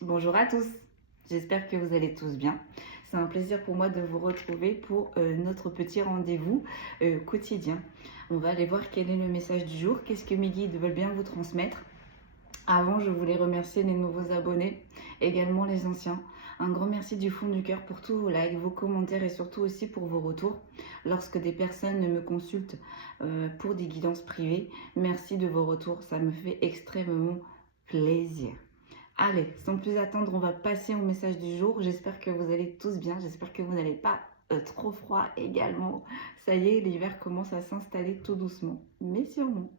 Bonjour à tous, j'espère que vous allez tous bien. C'est un plaisir pour moi de vous retrouver pour notre petit rendez-vous quotidien. On va aller voir quel est le message du jour, qu'est-ce que mes guides veulent bien vous transmettre. Avant, je voulais remercier les nouveaux abonnés, également les anciens. Un grand merci du fond du cœur pour tous vos likes, vos commentaires et surtout aussi pour vos retours. Lorsque des personnes me consultent pour des guidances privées, merci de vos retours, ça me fait extrêmement plaisir. Allez, sans plus attendre, on va passer au message du jour. J'espère que vous allez tous bien, j'espère que vous n'allez pas trop froid également. Ça y est, l'hiver commence à s'installer tout doucement, mais sûrement.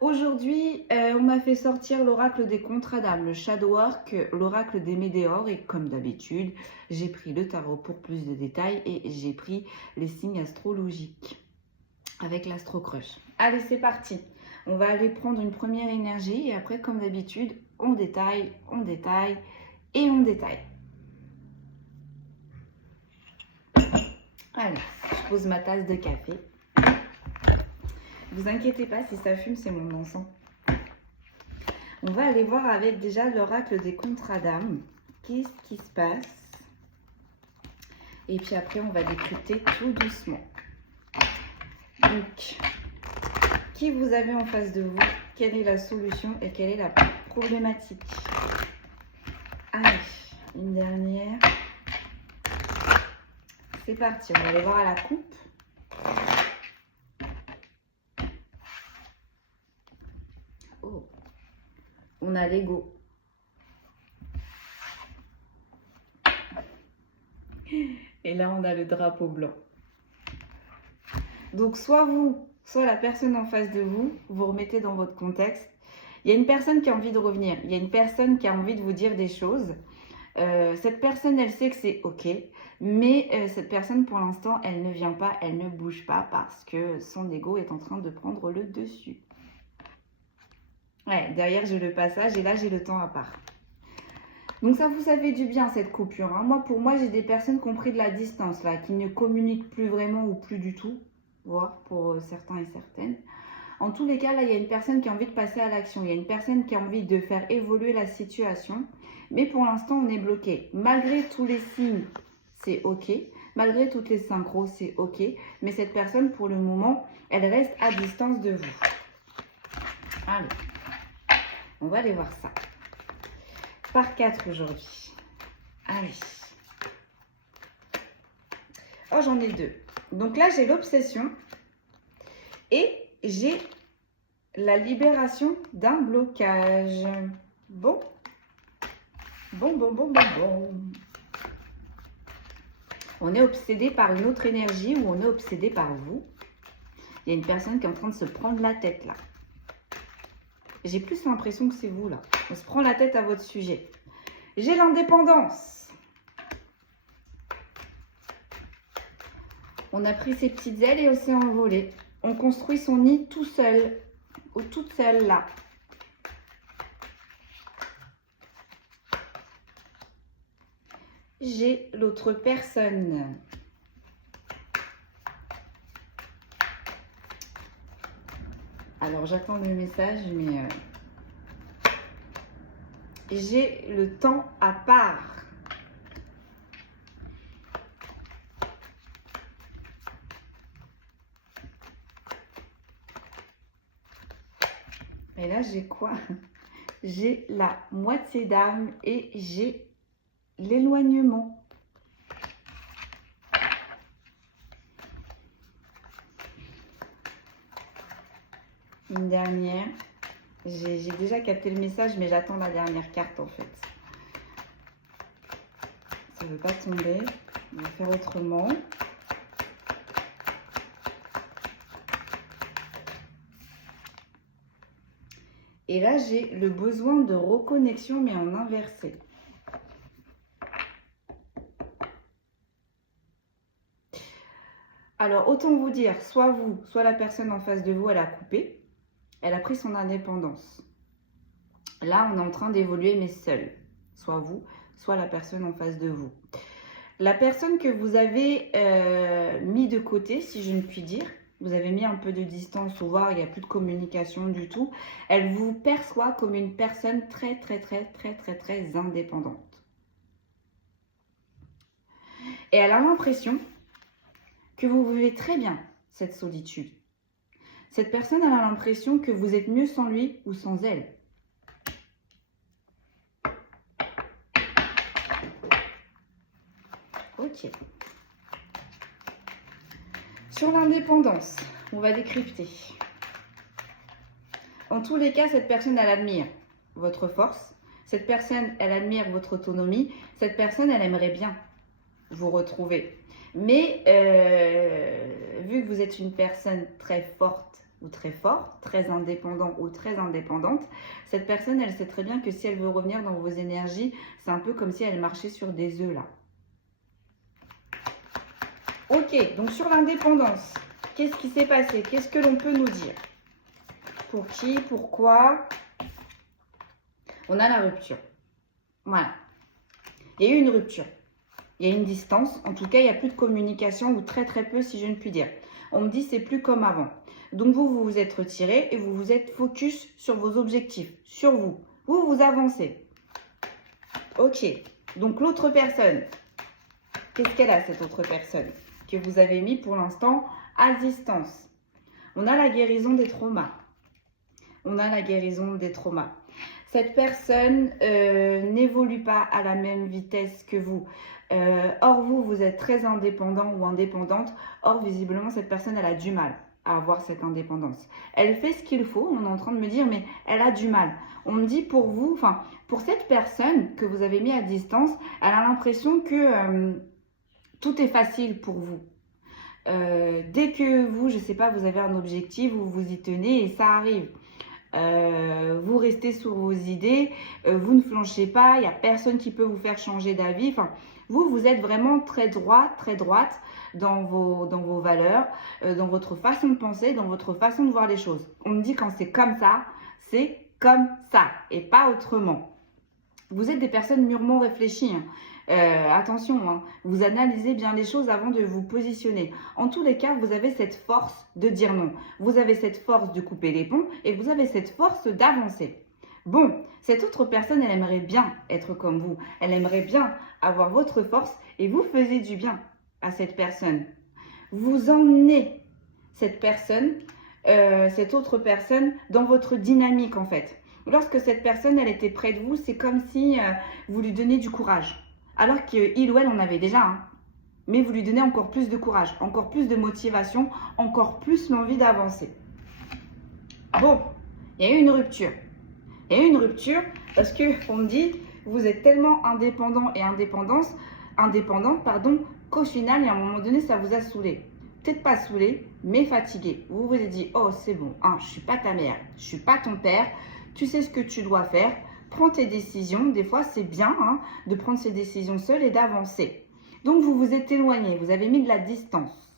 Aujourd'hui, on m'a fait sortir l'oracle des contrats d'âme, le Shadow Arc, l'oracle des météores et comme d'habitude, j'ai pris le tarot pour plus de détails et j'ai pris les signes astrologiques avec l'Astro Crush. Allez, c'est parti. On va aller prendre une première énergie et après, comme d'habitude, on détaille et on détaille. Allez, je pose ma tasse de café. Vous inquiétez pas, si ça fume, c'est mon encens. On va aller voir avec déjà l'oracle des contrats d'âme. Qu'est-ce qui se passe? Et puis après, on va décrypter tout doucement. Donc, qui vous avez en face de vous? Quelle est la solution et quelle est la problématique? Allez, une dernière. C'est parti, on va aller voir à la coupe. Oh, on a l'ego. Et là, on a le drapeau blanc. Donc, soit vous, soit la personne en face de vous, vous remettez dans votre contexte. Il y a une personne qui a envie de revenir. Il y a une personne qui a envie de vous dire des choses. Cette personne, elle sait que c'est OK. Mais cette personne, pour l'instant, elle ne vient pas, elle ne bouge pas parce que son ego est en train de prendre le dessus. Ouais, derrière, j'ai le passage et là, j'ai le temps à part. Donc ça vous fait du bien cette coupure. Hein. Moi, pour moi, j'ai des personnes qui ont pris de la distance là, qui ne communiquent plus vraiment ou plus du tout, voire pour certains et certaines. En tous les cas, là, il y a une personne qui a envie de passer à l'action. Il y a une personne qui a envie de faire évoluer la situation. Mais pour l'instant, on est bloqué. Malgré tous les signes, c'est OK. Malgré toutes les synchros, c'est OK. Mais cette personne, pour le moment, elle reste à distance de vous. Allez, on va aller voir ça. Par 4 aujourd'hui. Allez. Oh, j'en ai 2. Donc là, j'ai l'obsession et j'ai la libération d'un blocage. Bon. On est obsédé par une autre énergie ou on est obsédé par vous. Il y a une personne qui est en train de se prendre la tête là. J'ai plus l'impression que c'est vous là. On se prend la tête à votre sujet. J'ai l'indépendance. On a pris ses petites ailes et on s'est envolé. On construit son nid tout seul ou toute seule là. J'ai l'autre personne. Alors, j'attends le message, mais j'ai le temps à part. Et là, j'ai quoi? J'ai la moitié d'âme et j'ai l'éloignement. Une dernière. J'ai déjà capté le message, mais j'attends la dernière carte en fait. Ça ne veut pas tomber. On va faire autrement. Et là, j'ai le besoin de reconnexion, mais en inversé. Alors, autant vous dire, soit vous, soit la personne en face de vous, elle a coupé. Elle a pris son indépendance. Là, on est en train d'évoluer, mais seul. Soit vous, soit la personne en face de vous. La personne que vous avez mis de côté, si je ne puis dire, Vous avez mis un peu de distance, ou voir, il n'y a plus de communication du tout. Elle vous perçoit comme une personne très indépendante. Et elle a l'impression que vous vivez très bien cette solitude. Cette personne, elle a l'impression que vous êtes mieux sans lui ou sans elle. Ok. Sur l'indépendance, on va décrypter. En tous les cas, cette personne, elle admire votre force. Cette personne, elle admire votre autonomie. Cette personne, elle aimerait bien vous retrouver. Mais vu que vous êtes une personne très forte ou très fort, très indépendant ou très indépendante, cette personne, elle sait très bien que si elle veut revenir dans vos énergies, c'est un peu comme si elle marchait sur des œufs là. Ok, donc sur l'indépendance, qu'est-ce qui s'est passé? Qu'est-ce que l'on peut nous dire? Pour qui? Pourquoi? On a la rupture. Voilà. Il y a eu une rupture. Il y a une distance. En tout cas, il n'y a plus de communication ou très peu si je ne puis dire. On me dit c'est plus comme avant. Donc vous vous êtes retiré et vous vous êtes focus sur vos objectifs, sur vous. Vous avancez. Ok. Donc l'autre personne, qu'est-ce qu'elle a cette autre personne que vous avez mis pour l'instant à distance? On a la guérison des traumas. On a la guérison des traumas. Cette personne n'évolue pas à la même vitesse que vous. Or, vous êtes très indépendant ou indépendante. Or, visiblement, cette personne, elle a du mal à avoir cette indépendance. Elle fait ce qu'il faut. On est en train de me dire, mais elle a du mal. On me dit pour vous, enfin, pour cette personne que vous avez mis à distance, elle a l'impression que tout est facile pour vous. Dès que vous, je sais pas, vous avez un objectif, vous vous y tenez et ça arrive. Vous restez sur vos idées, vous ne flanchez pas, il n'y a personne qui peut vous faire changer d'avis. Enfin, vous êtes vraiment très droite dans vos valeurs, dans votre façon de penser, dans votre façon de voir les choses. On me dit quand c'est comme ça et pas autrement. Vous êtes des personnes mûrement réfléchies. Attention, hein, vous analysez bien les choses avant de vous positionner. En tous les cas, vous avez cette force de dire non. Vous avez cette force de couper les ponts et vous avez cette force d'avancer. Bon, cette autre personne, elle aimerait bien être comme vous. Elle aimerait bien avoir votre force et vous faisiez du bien à cette personne. Vous emmenez cette personne, cette autre personne dans votre dynamique en fait. Lorsque cette personne, elle était près de vous, c'est comme si vous lui donnez du courage. Alors qu'il ou elle en avait déjà un. Mais vous lui donnez encore plus de courage, encore plus de motivation, encore plus l'envie d'avancer. Bon, il y a eu une rupture. Il y a eu une rupture parce qu'on me dit, vous êtes tellement indépendant et indépendante, qu'au final, il y a un moment donné, ça vous a saoulé. Peut-être pas saoulé, mais fatigué. Vous vous êtes dit, oh c'est bon, hein, je suis pas ta mère, je suis pas ton père, tu sais ce que tu dois faire. Prends tes décisions. Des fois, c'est bien de prendre ses décisions seul et d'avancer. Donc, vous vous êtes éloigné. Vous avez mis de la distance.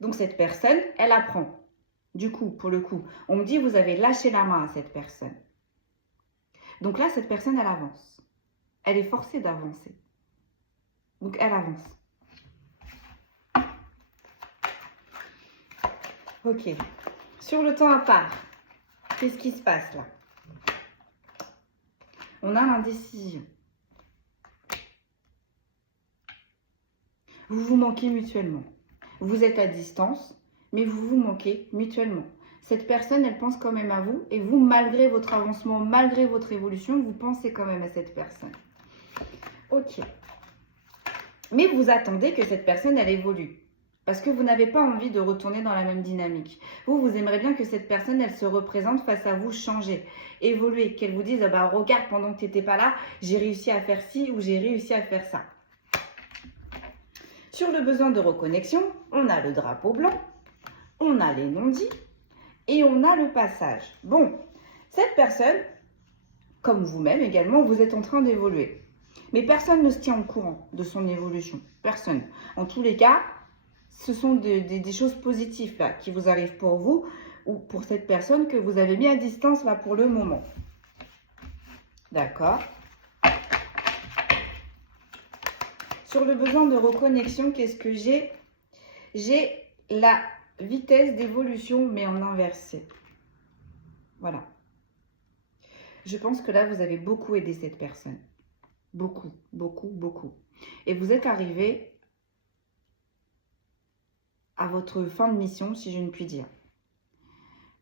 Donc, cette personne, elle apprend. Du coup, pour le coup, on me dit, vous avez lâché la main à cette personne. Donc là, cette personne, elle avance. Elle est forcée d'avancer. Donc, elle avance. Ok. Sur le temps à part. Qu'est-ce qui se passe là? On a l'indécision. Vous vous manquez mutuellement. Vous êtes à distance, mais vous vous manquez mutuellement. Cette personne, elle pense quand même à vous et vous, malgré votre avancement, malgré votre évolution, vous pensez quand même à cette personne. Ok. Mais vous attendez que cette personne, elle évolue. Parce que vous n'avez pas envie de retourner dans la même dynamique. Vous aimeriez bien que cette personne, elle se représente face à vous, changer, évoluer. Qu'elle vous dise, ah bah, regarde, pendant que tu n'étais pas là, j'ai réussi à faire ci ou j'ai réussi à faire ça. Sur le besoin de reconnexion, on a le drapeau blanc, on a les non-dits et on a le passage. Bon, cette personne, comme vous-même également, vous êtes en train d'évoluer. Mais personne ne se tient au courant de son évolution. Personne. En tous les cas, ce sont des choses positives là, qui vous arrivent pour vous ou pour cette personne que vous avez mis à distance là pour le moment. D'accord. Sur le besoin de reconnexion, qu'est-ce que j'ai? J'ai la vitesse d'évolution, mais en inversé. Voilà. Je pense que là, vous avez beaucoup aidé cette personne. Beaucoup, beaucoup, beaucoup. Et vous êtes arrivé à votre fin de mission, si je ne puis dire.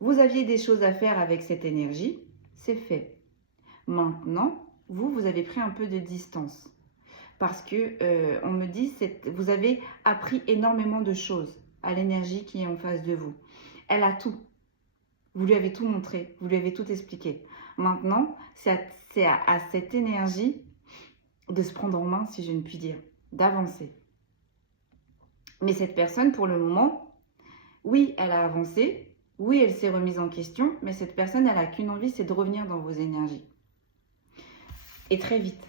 Vous aviez des choses à faire avec cette énergie, c'est fait. Maintenant, vous avez pris un peu de distance. Parce que on me dit, vous avez appris énormément de choses à l'énergie qui est en face de vous. Elle a tout. Vous lui avez tout montré, vous lui avez tout expliqué. Maintenant, c'est à cette énergie de se prendre en main, si je ne puis dire, d'avancer. Mais cette personne, pour le moment, oui, elle a avancé, oui, elle s'est remise en question, mais cette personne, elle n'a qu'une envie, c'est de revenir dans vos énergies. Et très vite.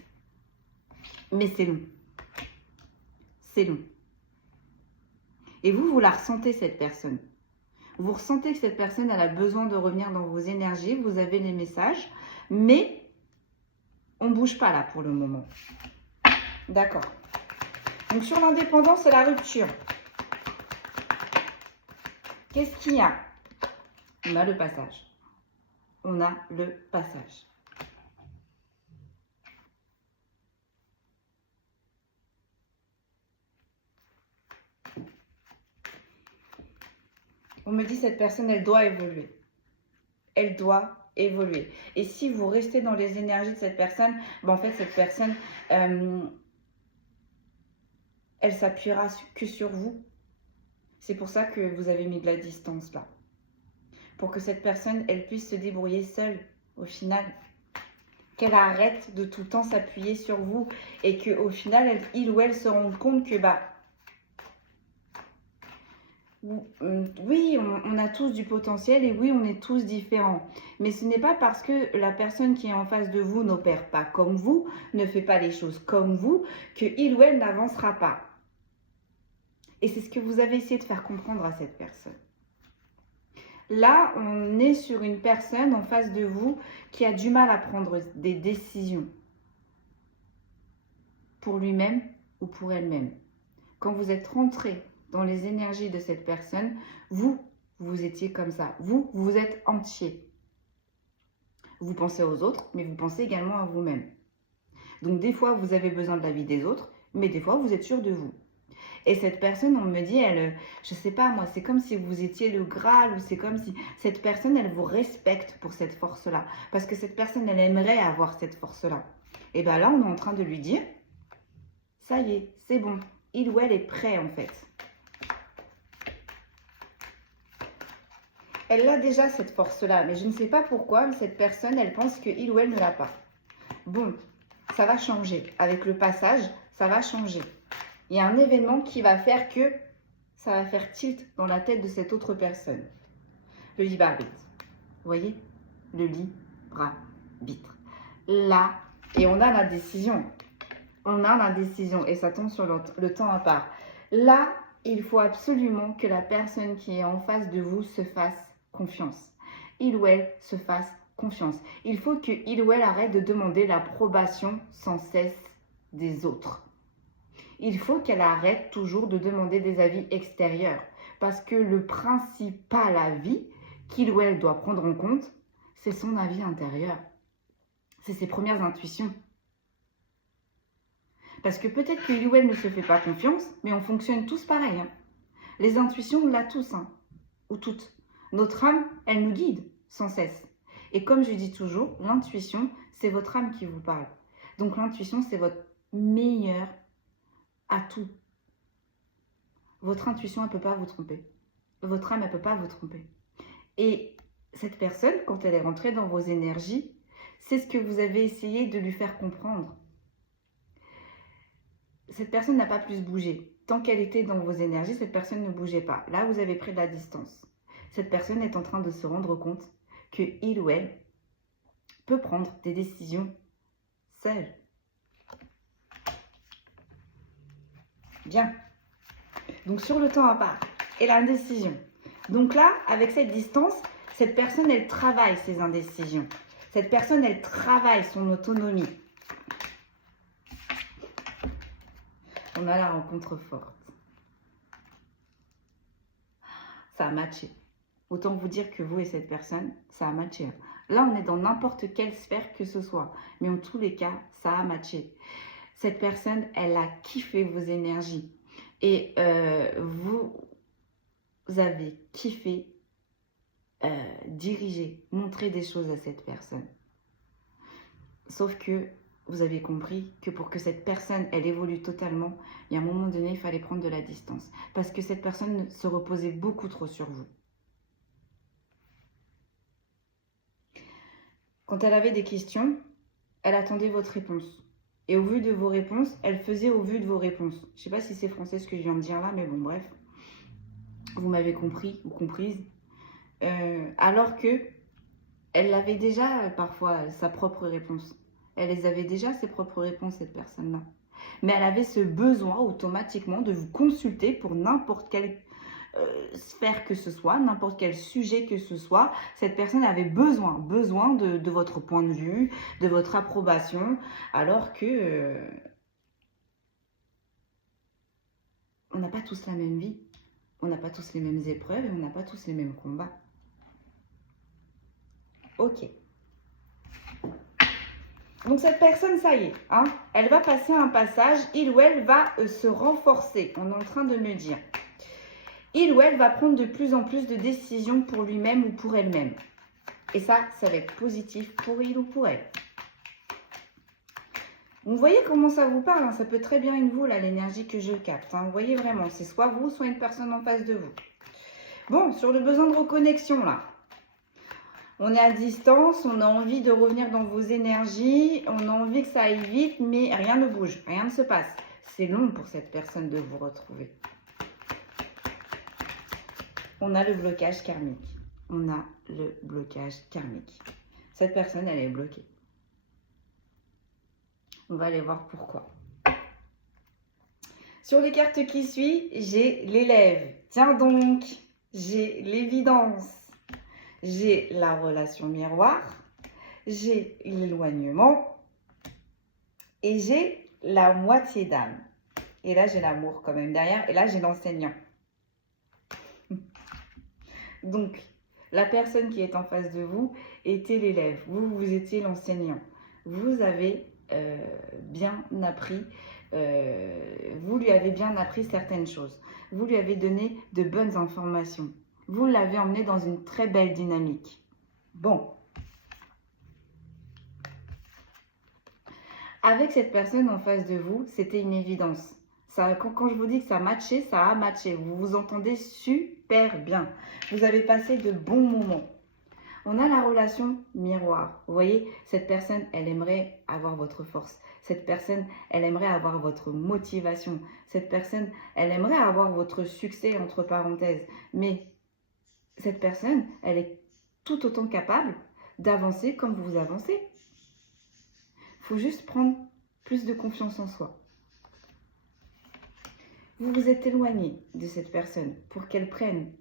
Mais c'est long. C'est long. Et vous la ressentez, cette personne. Vous ressentez que cette personne, elle a besoin de revenir dans vos énergies, vous avez les messages, mais on ne bouge pas là pour le moment. D'accord. Donc sur l'indépendance et la rupture, qu'est-ce qu'il y a? On a le passage. On a le passage. On me dit cette personne, elle doit évoluer. Elle doit évoluer. Et si vous restez dans les énergies de cette personne, ben en fait, cette personne, elle s'appuiera que sur vous. C'est pour ça que vous avez mis de la distance là. Pour que cette personne, elle puisse se débrouiller seule au final. Qu'elle arrête de tout le temps s'appuyer sur vous et qu'au final, il ou elle se rende compte que oui, on a tous du potentiel et oui, on est tous différents. Mais ce n'est pas parce que la personne qui est en face de vous n'opère pas comme vous, ne fait pas les choses comme vous, que il ou elle n'avancera pas. Et c'est ce que vous avez essayé de faire comprendre à cette personne. Là, on est sur une personne en face de vous qui a du mal à prendre des décisions pour lui-même ou pour elle-même. Quand vous êtes rentré dans les énergies de cette personne, vous étiez comme ça. Vous êtes entier. Vous pensez aux autres, mais vous pensez également à vous-même. Donc des fois, vous avez besoin de l'avis des autres, mais des fois, vous êtes sûr de vous. Et cette personne, on me dit, je sais pas moi, c'est comme si vous étiez le Graal, ou c'est comme si cette personne, elle vous respecte pour cette force-là. Parce que cette personne, elle aimerait avoir cette force-là. Et bien là, on est en train de lui dire, ça y est, c'est bon. Il ou elle est prêt en fait. Elle a déjà cette force-là, mais je ne sais pas pourquoi cette personne, elle pense que il ou elle ne l'a pas. Bon, ça va changer. Avec le passage, ça va changer. Il y a un événement qui va faire que ça va faire tilt dans la tête de cette autre personne. Le libre arbitre. Vous voyez? Le libre arbitre. Là, et on a la décision. On a la décision et ça tombe sur le temps à part. Là, il faut absolument que la personne qui est en face de vous se fasse confiance. Il ou elle se fasse confiance. Il faut que il ou elle arrête de demander l'approbation sans cesse des autres. Il faut qu'elle arrête toujours de demander des avis extérieurs. Parce que le principal avis qu'il ou elle doit prendre en compte, c'est son avis intérieur. C'est ses premières intuitions. Parce que peut-être que il ou elle ne se fait pas confiance, mais on fonctionne tous pareil. Hein. Les intuitions, on l'a tous, hein, ou toutes. Notre âme, elle nous guide sans cesse. Et comme je dis toujours, l'intuition, c'est votre âme qui vous parle. Donc l'intuition, c'est votre meilleur atout. Votre intuition, elle ne peut pas vous tromper. Votre âme, elle ne peut pas vous tromper. Et cette personne, quand elle est rentrée dans vos énergies, c'est ce que vous avez essayé de lui faire comprendre. Cette personne n'a pas plus bougé. Tant qu'elle était dans vos énergies, cette personne ne bougeait pas. Là, vous avez pris de la distance. Cette personne est en train de se rendre compte que il ou elle peut prendre des décisions seule. Bien. Donc, sur le temps à part et l'indécision. Donc là, avec cette distance, cette personne, elle travaille ses indécisions. Cette personne, elle travaille son autonomie. On a la rencontre forte. ça a matché. Autant vous dire que vous et cette personne, ça a matché. Là, on est dans n'importe quelle sphère que ce soit. Mais en tous les cas, ça a matché. Cette personne, elle a kiffé vos énergies. Et vous avez kiffé diriger, montrer des choses à cette personne. Sauf que vous avez compris que pour que cette personne, elle évolue totalement, il y a un moment donné, il fallait prendre de la distance. Parce que cette personne se reposait beaucoup trop sur vous. Quand elle avait des questions, elle attendait votre réponse. Et au vu de vos réponses, elle faisait au vu de vos réponses. Je ne sais pas si c'est français ce que je viens de dire là, mais bon, bref. Vous m'avez compris ou comprise. Alors que elle avait déjà parfois sa propre réponse. Elle les avait déjà ses propres réponses, cette personne-là. Mais elle avait ce besoin automatiquement de vous consulter pour n'importe quelle sphère que ce soit, n'importe quel sujet que ce soit. Cette personne avait besoin de votre point de vue, de votre approbation, alors que on n'a pas tous la même vie, on n'a pas tous les mêmes épreuves et on n'a pas tous les mêmes combats. Ok. Donc cette personne, ça y est, hein, elle va passer un passage, il ou elle va se renforcer, on est en train de me dire. Il ou elle va prendre de plus en plus de décisions pour lui-même ou pour elle-même. Et ça va être positif pour il ou pour elle. Vous voyez comment ça vous parle, hein, ça peut très bien être vous, là, l'énergie que je capte. Hein, vous voyez vraiment, c'est soit vous, soit une personne en face de vous. Bon, sur le besoin de reconnexion, là. On est à distance, on a envie de revenir dans vos énergies, on a envie que ça aille vite, mais rien ne bouge, rien ne se passe. C'est long pour cette personne de vous retrouver. On a le blocage karmique. On a le blocage karmique. Cette personne, elle est bloquée. On va aller voir pourquoi. Sur les cartes qui suivent, j'ai l'élève. Tiens donc, j'ai l'évidence. J'ai la relation miroir, j'ai l'éloignement et j'ai la moitié d'âme. Et là, j'ai l'amour quand même derrière. Et là, j'ai l'enseignant. Donc, la personne qui est en face de vous était l'élève. Vous, vous étiez l'enseignant. Vous avez bien appris, vous lui avez bien appris certaines choses. Vous lui avez donné de bonnes informations. Vous l'avez emmené dans une très belle dynamique. Bon. Avec cette personne en face de vous, c'était une évidence. Ça, quand je vous dis que ça matchait, ça a matché. Vous vous entendez super bien. Vous avez passé de bons moments. On a la relation miroir. Vous voyez, cette personne, elle aimerait avoir votre force. Cette personne, elle aimerait avoir votre motivation. Cette personne, elle aimerait avoir votre succès, entre parenthèses. Mais cette personne, elle est tout autant capable d'avancer comme vous avancez. Il faut juste prendre plus de confiance en soi. Vous vous êtes éloigné de cette personne pour qu'elle prenne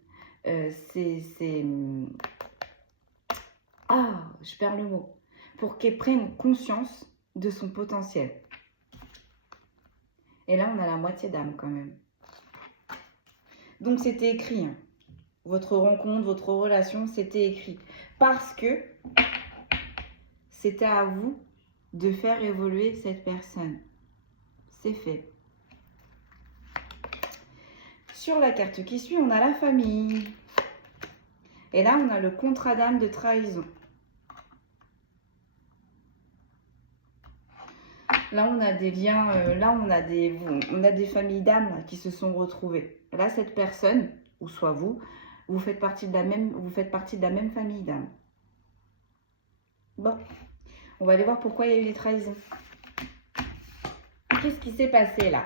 je perds le mot. Pour qu'elle prenne conscience de son potentiel. Et là, on a la moitié d'âme quand même. Donc, c'était écrit. Hein. Votre rencontre, votre relation, c'était écrit. Parce que c'était à vous de faire évoluer cette personne. C'est fait. Sur la carte qui suit, on a la famille. Et là, on a le contrat d'âme de trahison. Là, on a des liens, là, on a des familles d'âmes qui se sont retrouvées. Là, cette personne, ou soit vous, vous faites partie de la même famille d'âmes. Bon, on va aller voir pourquoi il y a eu des trahisons. Qu'est-ce qui s'est passé là?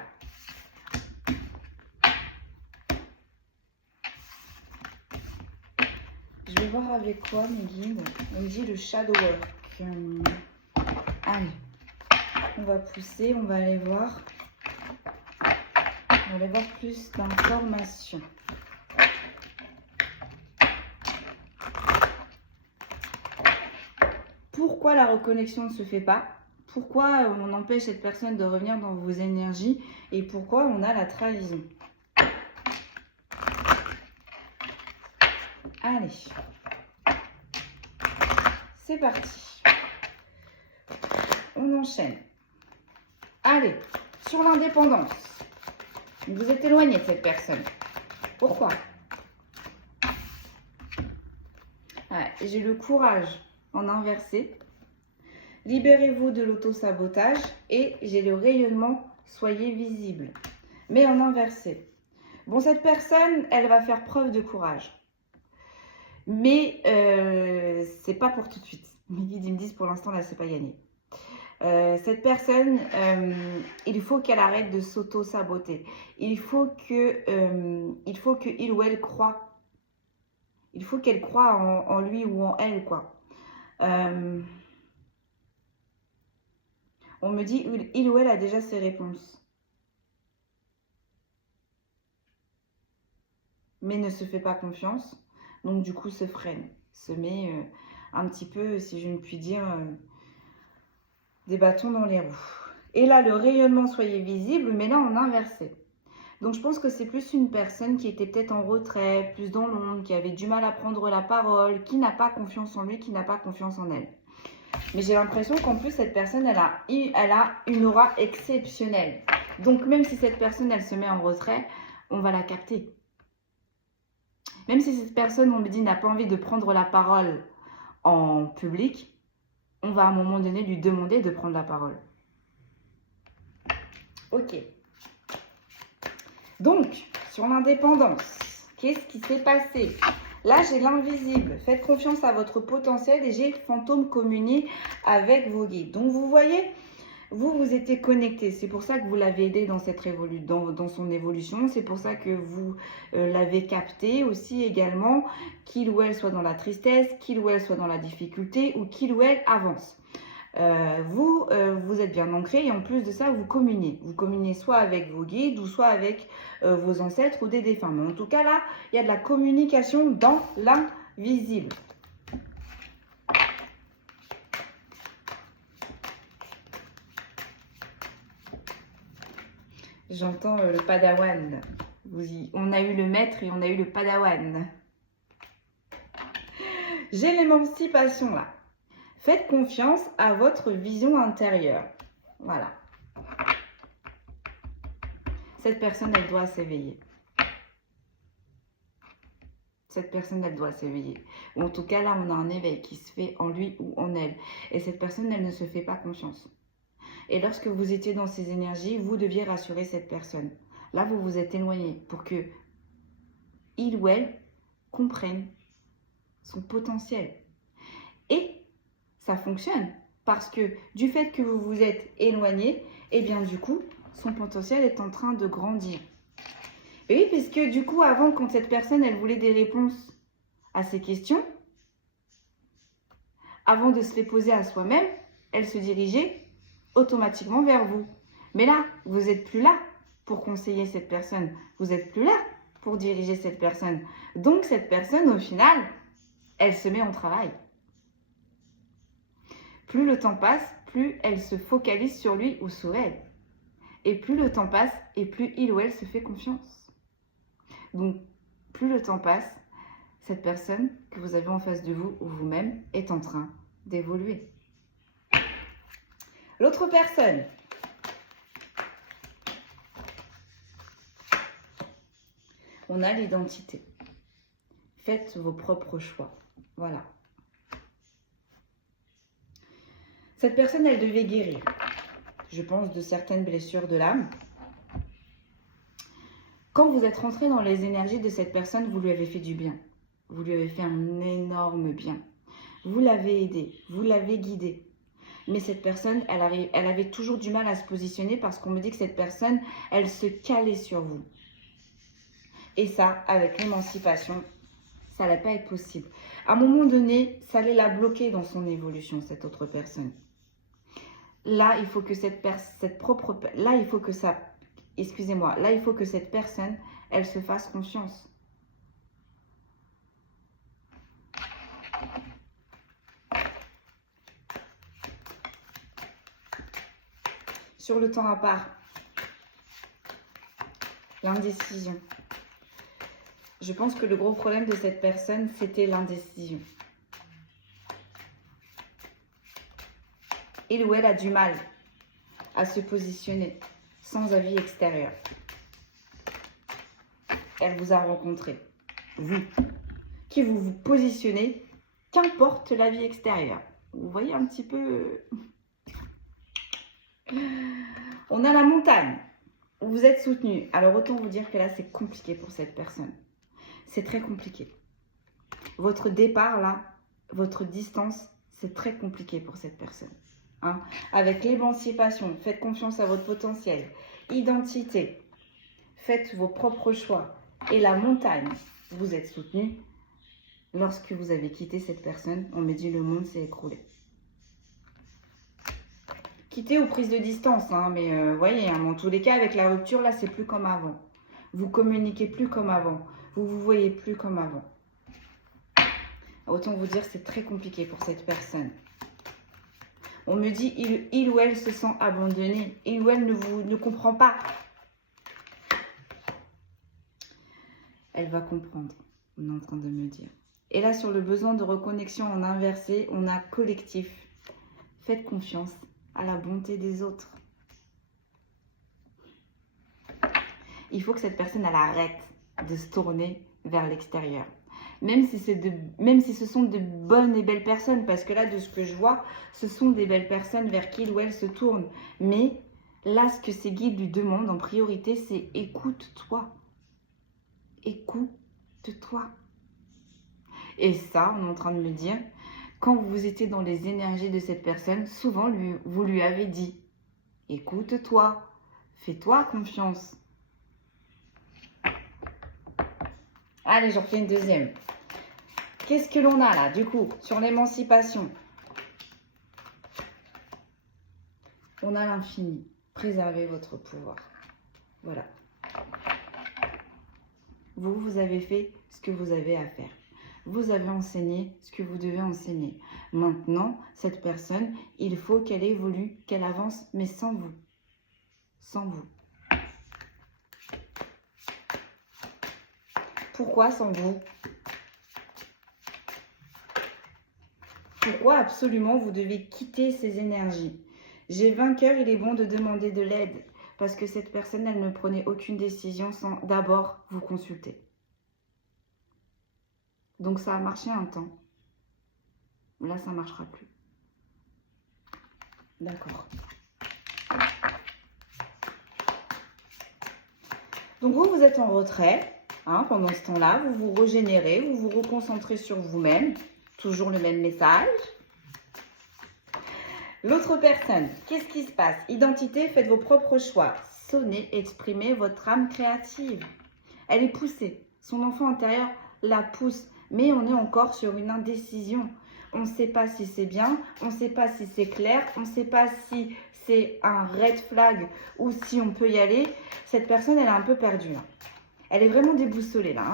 Je vais voir avec quoi mes guides. On me dit le shadow work. Allez, on va pousser, on va aller voir. On va aller voir plus d'informations. Pourquoi la reconnexion ne se fait pas? Pourquoi on empêche cette personne de revenir dans vos énergies? Et pourquoi on a la trahison? Allez. C'est parti. On enchaîne. Allez, sur l'indépendance. Vous êtes éloigné de cette personne. Pourquoi? J'ai le courage en inversé. Libérez-vous de l'auto-sabotage. Et j'ai le rayonnement. Soyez visible. Mais en inversé. Bon, cette personne, elle va faire preuve de courage. Mais c'est pas pour tout de suite. Mes guides ils me disent pour l'instant, là, c'est pas gagné. Cette personne, il faut qu'elle arrête de s'auto-saboter. Il faut que il ou elle croit. Il faut qu'elle croie en lui ou en elle, quoi. On me dit, il ou elle a déjà ses réponses. Mais ne se fait pas confiance. Donc, du coup, se freine. Se met un petit peu, si je ne puis dire, des bâtons dans les roues. Et là, le rayonnement, soyez visible, mais là, en inversé. Donc, je pense que c'est plus une personne qui était peut-être en retrait, plus dans l'ombre, qui avait du mal à prendre la parole, qui n'a pas confiance en lui, qui n'a pas confiance en elle. Mais j'ai l'impression qu'en plus, cette personne, elle a une aura exceptionnelle. Donc, même si cette personne, elle se met en retrait, on va la capter. Même si cette personne, on me dit, n'a pas envie de prendre la parole en public, on va à un moment donné lui demander de prendre la parole. Ok. Donc, sur l'indépendance, qu'est-ce qui s'est passé? Là, j'ai l'invisible. Faites confiance à votre potentiel et j'ai fantôme communié avec vos guides. Donc, vous voyez, vous étiez connecté. C'est pour ça que vous l'avez aidé dans, dans son évolution. C'est pour ça que vous l'avez capté aussi également, qu'il ou elle soit dans la tristesse, qu'il ou elle soit dans la difficulté ou qu'il ou elle avance. Vous êtes bien ancré et en plus de ça, vous communiez. Vous communiez soit avec vos guides ou soit avec vos ancêtres ou des défunts. Mais en tout cas, là, il y a de la communication dans l'invisible. J'entends le padawan. On a eu le maître et on a eu le padawan. J'ai l'émancipation là. Faites confiance à votre vision intérieure. Voilà. Cette personne, elle doit s'éveiller. Cette personne, elle doit s'éveiller. Ou en tout cas, là, on a un éveil qui se fait en lui ou en elle. Et cette personne, elle ne se fait pas confiance. Et lorsque vous étiez dans ces énergies, vous deviez rassurer cette personne. Là, vous vous êtes éloigné pour que il ou elle comprenne son potentiel. Et ça fonctionne parce que du fait que vous vous êtes éloigné, et bien du coup, son potentiel est en train de grandir. Et oui, parce que du coup, avant, quand cette personne, elle voulait des réponses à ses questions, avant de se les poser à soi-même, elle se dirigeait automatiquement vers vous. Mais là, vous n'êtes plus là pour conseiller cette personne. Vous n'êtes plus là pour diriger cette personne. Donc, cette personne, au final, elle se met en travail. Plus le temps passe, plus elle se focalise sur lui ou sur elle. Et plus le temps passe, et plus il ou elle se fait confiance. Donc, plus le temps passe, cette personne que vous avez en face de vous ou vous-même est en train d'évoluer. L'autre personne. On a l'identité. Faites vos propres choix. Voilà. Cette personne, elle devait guérir, je pense, de certaines blessures de l'âme. Quand vous êtes rentré dans les énergies de cette personne, vous lui avez fait du bien. Vous lui avez fait un énorme bien. Vous l'avez aidé, vous l'avez guidé. Mais cette personne, elle avait toujours du mal à se positionner parce qu'on me dit que cette personne, elle se calait sur vous. Et ça, avec l'émancipation, ça n'allait pas être possible. À un moment donné, ça allait la bloquer dans son évolution, cette autre personne. Là, il faut que là, il faut que cette personne, elle se fasse confiance. Sur le temps à part, l'indécision. Je pense que le gros problème de cette personne, c'était l'indécision. Il ou elle a du mal à se positionner sans avis extérieur. Elle vous a rencontré, vous, qui vous positionnez, qu'importe l'avis extérieur. Vous voyez un petit peu... On a la montagne, vous êtes soutenu. Alors autant vous dire que là, c'est compliqué pour cette personne. C'est très compliqué. Votre départ, là, votre distance, c'est très compliqué pour cette personne. Hein? Avec l'émancipation, faites confiance à votre potentiel. Identité, faites vos propres choix. Et la montagne, vous êtes soutenu. Lorsque vous avez quitté cette personne, on me dit le monde s'est écroulé. Quitter ou prise de distance, hein, mais voyez, hein, dans tous les cas, avec la rupture, là, c'est plus comme avant. Vous communiquez plus comme avant. Vous vous voyez plus comme avant. Autant vous dire, c'est très compliqué pour cette personne. On me dit, il ou elle se sent abandonné. Il ou elle ne comprend pas. Elle va comprendre, on est en train de me dire. Et là, sur le besoin de reconnexion en inversé, on a collectif. Faites confiance à la bonté des autres. Il faut que cette personne, elle arrête de se tourner vers l'extérieur. Même si ce sont de bonnes et belles personnes, parce que là, de ce que je vois, ce sont des belles personnes vers qui il ou elle se tourne. Mais là, ce que ces guides lui demandent en priorité, c'est écoute-toi. Écoute-toi. Et ça, on est en train de me dire, quand vous étiez dans les énergies de cette personne, souvent, vous lui avez dit, écoute-toi, fais-toi confiance. Allez, j'en refais une deuxième. Qu'est-ce que l'on a là, du coup, sur l'émancipation? On a l'infini. Préservez votre pouvoir. Voilà. Vous avez fait ce que vous avez à faire. Vous avez enseigné ce que vous devez enseigner. Maintenant, cette personne, il faut qu'elle évolue, qu'elle avance, mais sans vous. Sans vous. Pourquoi sans vous? Pourquoi absolument vous devez quitter ces énergies? J'ai vainqueur, il est bon de demander de l'aide. Parce que cette personne, elle ne prenait aucune décision sans d'abord vous consulter. Donc ça a marché un temps. Là, ça ne marchera plus. D'accord. Donc vous êtes en retrait. Hein, pendant ce temps-là, vous vous régénérez, vous vous reconcentrez sur vous-même. Toujours le même message. L'autre personne, qu'est-ce qui se passe? Identité, faites vos propres choix. Sonnez, exprimez votre âme créative. Elle est poussée. Son enfant intérieur la pousse. Mais on est encore sur une indécision. On ne sait pas si c'est bien, on ne sait pas si c'est clair, on ne sait pas si c'est un red flag ou si on peut y aller. Cette personne, elle est un peu perdue. Là. Elle est vraiment déboussolée là. Hein.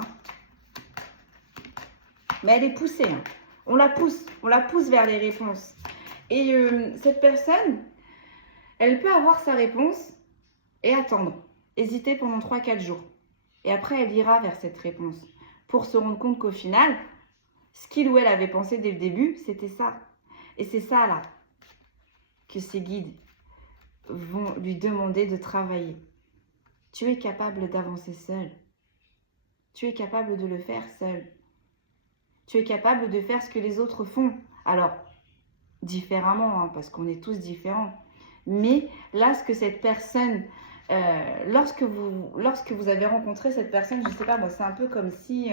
Mais elle est poussée. Hein. On la pousse vers les réponses. Et cette personne, elle peut avoir sa réponse et attendre. Hésiter pendant 3-4 jours. Et après, elle ira vers cette réponse. Pour se rendre compte qu'au final, ce qu'il ou elle avait pensé dès le début, c'était ça. Et c'est ça, là, que ces guides vont lui demander de travailler. Tu es capable d'avancer seul. Tu es capable de le faire seul. Tu es capable de faire ce que les autres font. Alors, différemment, hein, parce qu'on est tous différents. Mais là, ce que cette personne... lorsque vous avez rencontré cette personne, je ne sais pas, moi, c'est un peu comme si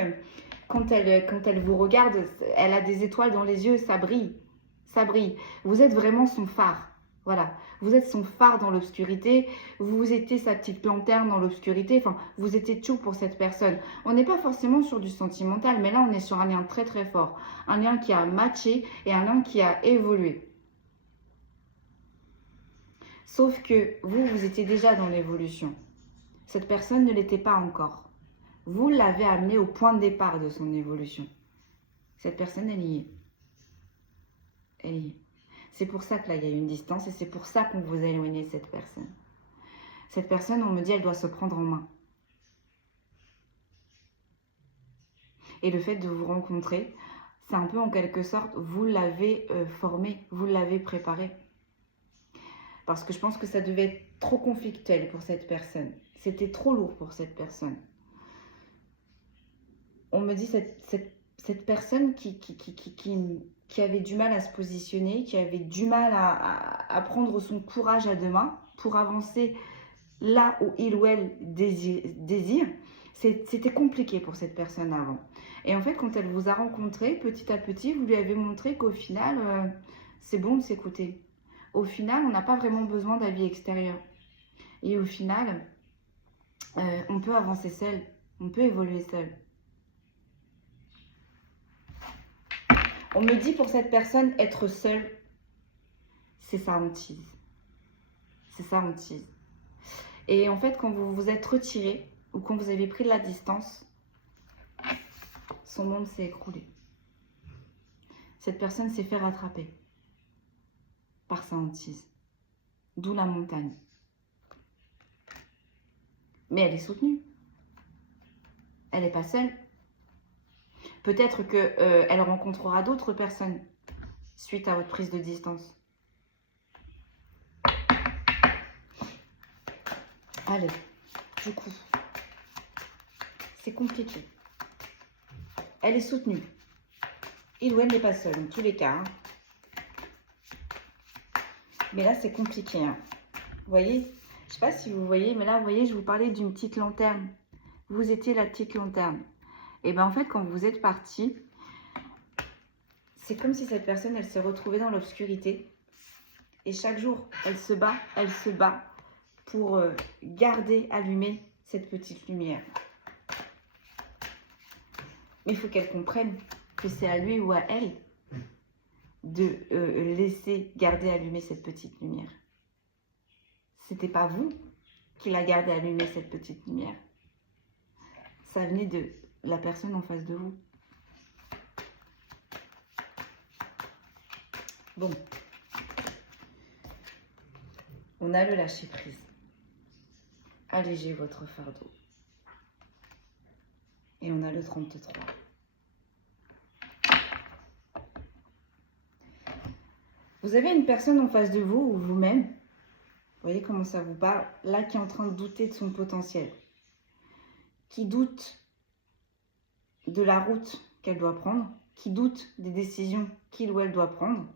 quand elle vous regarde, elle a des étoiles dans les yeux, ça brille, ça brille. Vous êtes vraiment son phare, voilà. Vous êtes son phare dans l'obscurité, vous étiez sa petite lanterne dans l'obscurité, enfin, vous étiez tout pour cette personne. On n'est pas forcément sur du sentimental, mais là, on est sur un lien très très fort, un lien qui a matché et un lien qui a évolué. Sauf que vous étiez déjà dans l'évolution. Cette personne ne l'était pas encore. Vous l'avez amené au point de départ de son évolution. Cette personne, elle y est. Elle y est. C'est pour ça que là, il y a une distance et c'est pour ça qu'on vous a éloigné de cette personne. Cette personne, on me dit, elle doit se prendre en main. Et le fait de vous rencontrer, c'est un peu en quelque sorte, vous l'avez formé, vous l'avez préparé. Parce que je pense que ça devait être trop conflictuel pour cette personne. C'était trop lourd pour cette personne. On me dit cette personne qui avait du mal à se positionner, qui avait du mal à prendre son courage à deux mains pour avancer là où il ou elle désire. C'était compliqué pour cette personne avant. Et en fait, quand elle vous a rencontré, petit à petit, vous lui avez montré qu'au final, c'est bon de s'écouter. Au final, on n'a pas vraiment besoin d'avis extérieur. Et au final, on peut avancer seul, on peut évoluer seul. On me dit pour cette personne, être seule, c'est sa hantise. C'est sa hantise. Et en fait, quand vous vous êtes retiré ou quand vous avez pris de la distance, son monde s'est écroulé. Cette personne s'est fait rattraper par sa hantise. D'où la montagne. Mais elle est soutenue. Elle n'est pas seule. Peut-être qu'elle rencontrera d'autres personnes suite à votre prise de distance. Allez, du coup, c'est compliqué. Elle est soutenue. Il ou elle n'est pas seule, en tous les cas. Hein. Mais là, c'est compliqué. Hein. Vous voyez? Je ne sais pas si vous voyez, mais là, vous voyez, je vous parlais d'une petite lanterne. Vous étiez la petite lanterne. Et bien, en fait, quand vous êtes parti, c'est comme si cette personne, elle s'est retrouvée dans l'obscurité. Et chaque jour, elle se bat pour garder allumée cette petite lumière. Mais il faut qu'elle comprenne que c'est à lui ou à elle de laisser garder allumée cette petite lumière. C'était pas vous qui la gardé allumée, cette petite lumière. Ça venait de la personne en face de vous. Bon. On a le lâcher prise. Allégez votre fardeau. Et on a le 33. Vous avez une personne en face de vous ou vous-même, vous voyez comment ça vous parle, là qui est en train de douter de son potentiel, qui doute de la route qu'elle doit prendre, qui doute des décisions qu'il ou elle doit prendre.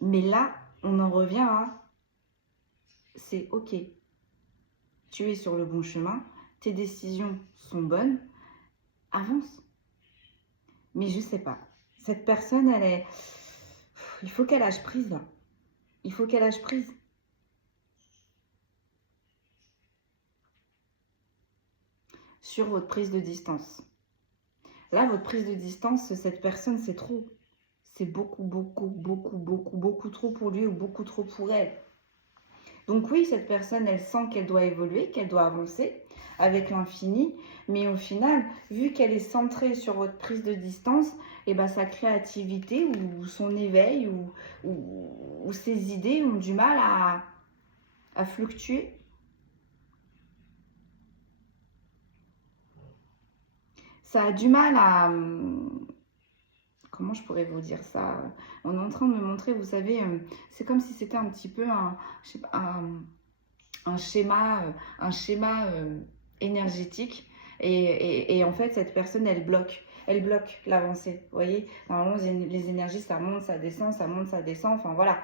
Mais là, on en revient à, c'est ok, tu es sur le bon chemin, tes décisions sont bonnes, avance. Mais je sais pas, cette personne, elle est... Il faut qu'elle lâche prise là. Il faut qu'elle lâche prise. Sur votre prise de distance. Là, votre prise de distance, cette personne, c'est trop. C'est beaucoup trop pour lui ou beaucoup trop pour elle. Donc oui, cette personne, elle sent qu'elle doit évoluer, qu'elle doit avancer avec l'infini. Mais au final, vu qu'elle est centrée sur votre prise de distance, et ben, sa créativité ou son éveil ou ses idées ont du mal à fluctuer. Ça a du mal à... Comment je pourrais vous dire ça? On est en train de me montrer, vous savez, c'est comme si c'était un petit peu je sais pas, un schéma énergétique. Et en fait, cette personne, elle bloque l'avancée. Vous voyez, normalement, les énergies, ça monte, ça descend, ça monte, ça descend. Enfin, voilà,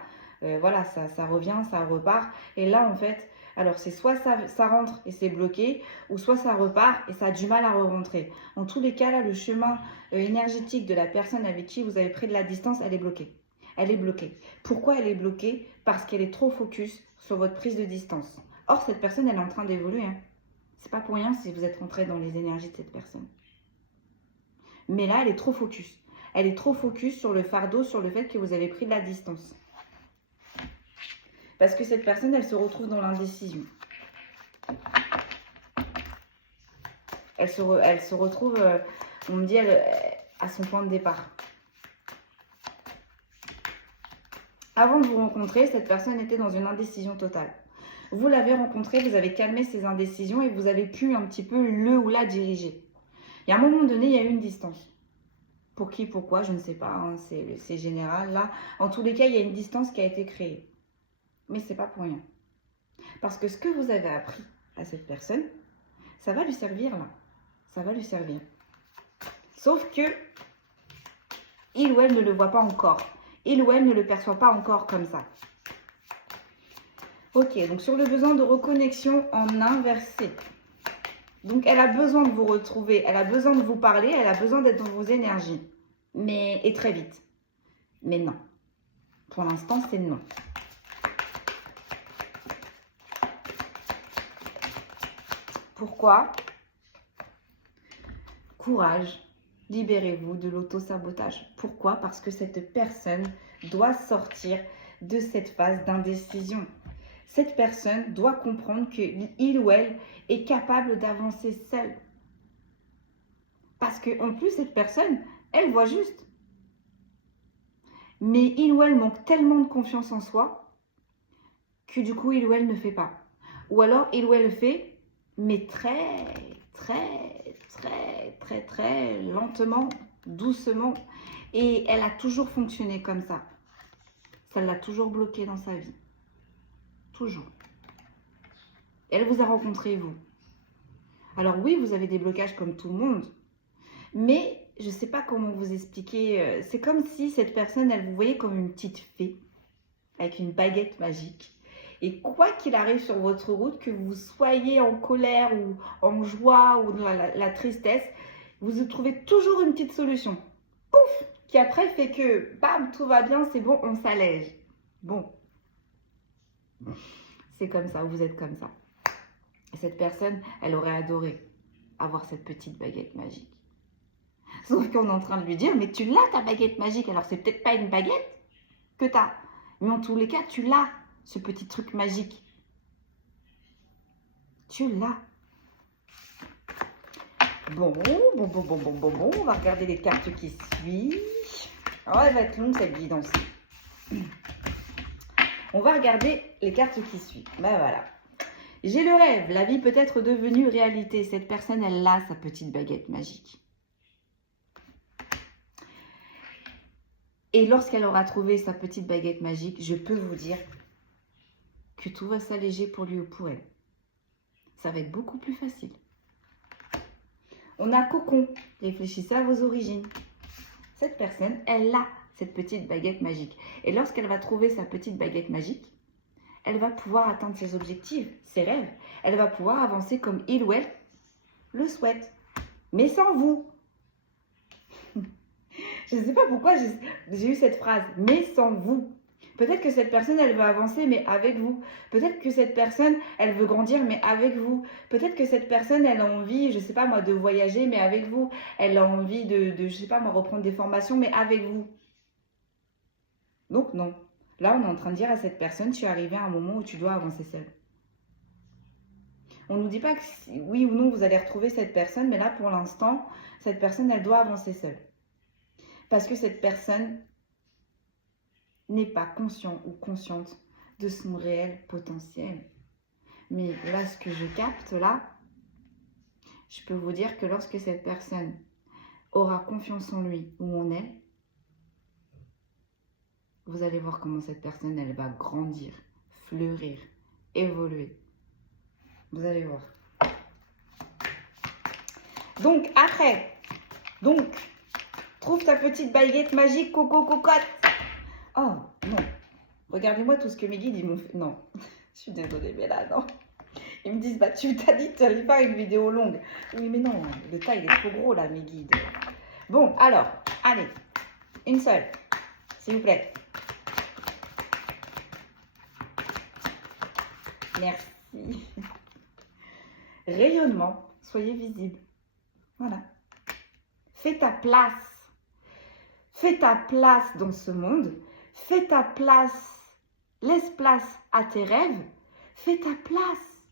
voilà, ça revient, ça repart. Et là, en fait, alors c'est soit ça rentre et c'est bloqué, ou soit ça repart et ça a du mal à re-rentrer. En tous les cas, là, le chemin énergétique de la personne avec qui vous avez pris de la distance, elle est bloquée. Elle est bloquée. Pourquoi elle est bloquée? Parce qu'elle est trop focus sur votre prise de distance. Or, cette personne, elle est en train d'évoluer. Hein. C'est pas pour rien si vous êtes rentré dans les énergies de cette personne. Mais là, elle est trop focus. Elle est trop focus sur le fardeau, sur le fait que vous avez pris de la distance. Parce que cette personne, elle se retrouve dans l'indécision. Elle se retrouve, on me dit, à son point de départ. Avant de vous rencontrer, cette personne était dans une indécision totale. Vous l'avez rencontré, vous avez calmé ses indécisions et vous avez pu un petit peu le ou la diriger. Et à un moment donné, il y a eu une distance. Pour qui, pourquoi, je ne sais pas, hein, c'est général. Là, en tous les cas, il y a une distance qui a été créée. Mais ce n'est pas pour rien. Parce que ce que vous avez appris à cette personne, ça va lui servir là. Ça va lui servir. Sauf que il ou elle ne le voit pas encore. Il ou elle ne le perçoit pas encore comme ça. Ok, donc sur le besoin de reconnexion en inversé. Donc elle a besoin de vous retrouver, elle a besoin de vous parler, elle a besoin d'être dans vos énergies. Et très vite. Mais non. Pour l'instant, c'est non. Pourquoi? Courage. Libérez-vous de l'auto-sabotage. Pourquoi? Parce que cette personne doit sortir de cette phase d'indécision. Cette personne doit comprendre qu'il ou elle est capable d'avancer seule. Parce qu'en plus, cette personne, elle voit juste. Mais il ou elle manque tellement de confiance en soi que du coup, il ou elle ne fait pas. Ou alors, il ou elle le fait, mais très lentement, doucement. Et elle a toujours fonctionné comme ça. Ça l'a toujours bloqué dans sa vie. Toujours. Elle vous a rencontré, vous. Alors oui, vous avez des blocages comme tout le monde. Mais je ne sais pas comment vous expliquer. C'est comme si cette personne, elle vous voyait comme une petite fée avec une baguette magique. Et quoi qu'il arrive sur votre route, que vous soyez en colère ou en joie ou dans la tristesse, vous trouvez toujours une petite solution. Pouf! Qui après fait que, bam, tout va bien, c'est bon, on s'allège. Bon. C'est comme ça, vous êtes comme ça. Et cette personne, elle aurait adoré avoir cette petite baguette magique. Sauf qu'on est en train de lui dire, mais tu l'as ta baguette magique. Alors c'est peut-être pas une baguette que tu as. Mais en tous les cas, tu l'as, ce petit truc magique. Tu l'as. Bon, on va regarder les cartes qui suivent. Oh, elle va être longue cette guidance. On va regarder les cartes qui suivent. Ben voilà. J'ai le rêve, la vie peut être devenue réalité. Cette personne, elle a sa petite baguette magique. Et lorsqu'elle aura trouvé sa petite baguette magique, je peux vous dire que tout va s'alléger pour lui ou pour elle. Ça va être beaucoup plus facile. On a Cocon. Réfléchissez à vos origines. Cette personne, elle a cette petite baguette magique. Et lorsqu'elle va trouver sa petite baguette magique, elle va pouvoir atteindre ses objectifs, ses rêves. Elle va pouvoir avancer comme il ou elle le souhaite. Mais sans vous. Je ne sais pas pourquoi j'ai eu cette phrase, mais sans vous. Peut-être que cette personne, elle veut avancer, mais avec vous. Peut-être que cette personne, elle veut grandir, mais avec vous. Peut-être que cette personne, elle a envie, je ne sais pas moi, de voyager, mais avec vous. Elle a envie de je ne sais pas moi, reprendre des formations, mais avec vous. Donc non. Là, on est en train de dire à cette personne, tu es arrivé à un moment où tu dois avancer seule. On ne nous dit pas que oui ou non, vous allez retrouver cette personne, mais là, pour l'instant, cette personne, elle doit avancer seule. Parce que cette personne n'est pas conscient ou consciente de son réel potentiel. Mais là, ce que je capte là, je peux vous dire que lorsque cette personne aura confiance en lui ou en elle, vous allez voir comment cette personne, elle va grandir, fleurir, évoluer. Vous allez voir. Donc, après, trouve ta petite baguette magique, coco, cocotte. Oh, non. Regardez-moi tout ce que mes guides, ils m'ont fait. Non, je suis désolée, mais là, non. Ils me disent, bah, tu t'as dit que tu allais faire une vidéo longue. Oui, mais non, le tas, il est trop gros, là, mes guides. Bon, alors, allez, une seule, s'il vous plaît. Merci. Rayonnement, soyez visible. Voilà. Fais ta place. Fais ta place dans ce monde. Fais ta place. Laisse place à tes rêves. Fais ta place.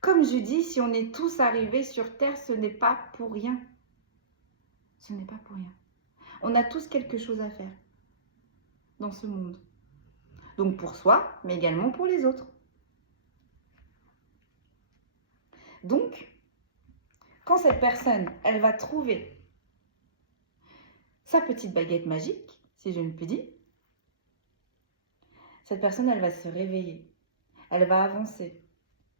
Comme je dis, si on est tous arrivés sur Terre, ce n'est pas pour rien. Ce n'est pas pour rien. On a tous quelque chose à faire dans ce monde. Donc pour soi, mais également pour les autres. Donc, quand cette personne, elle va trouver sa petite baguette magique, si je ne puis dire, cette personne, elle va se réveiller. Elle va avancer.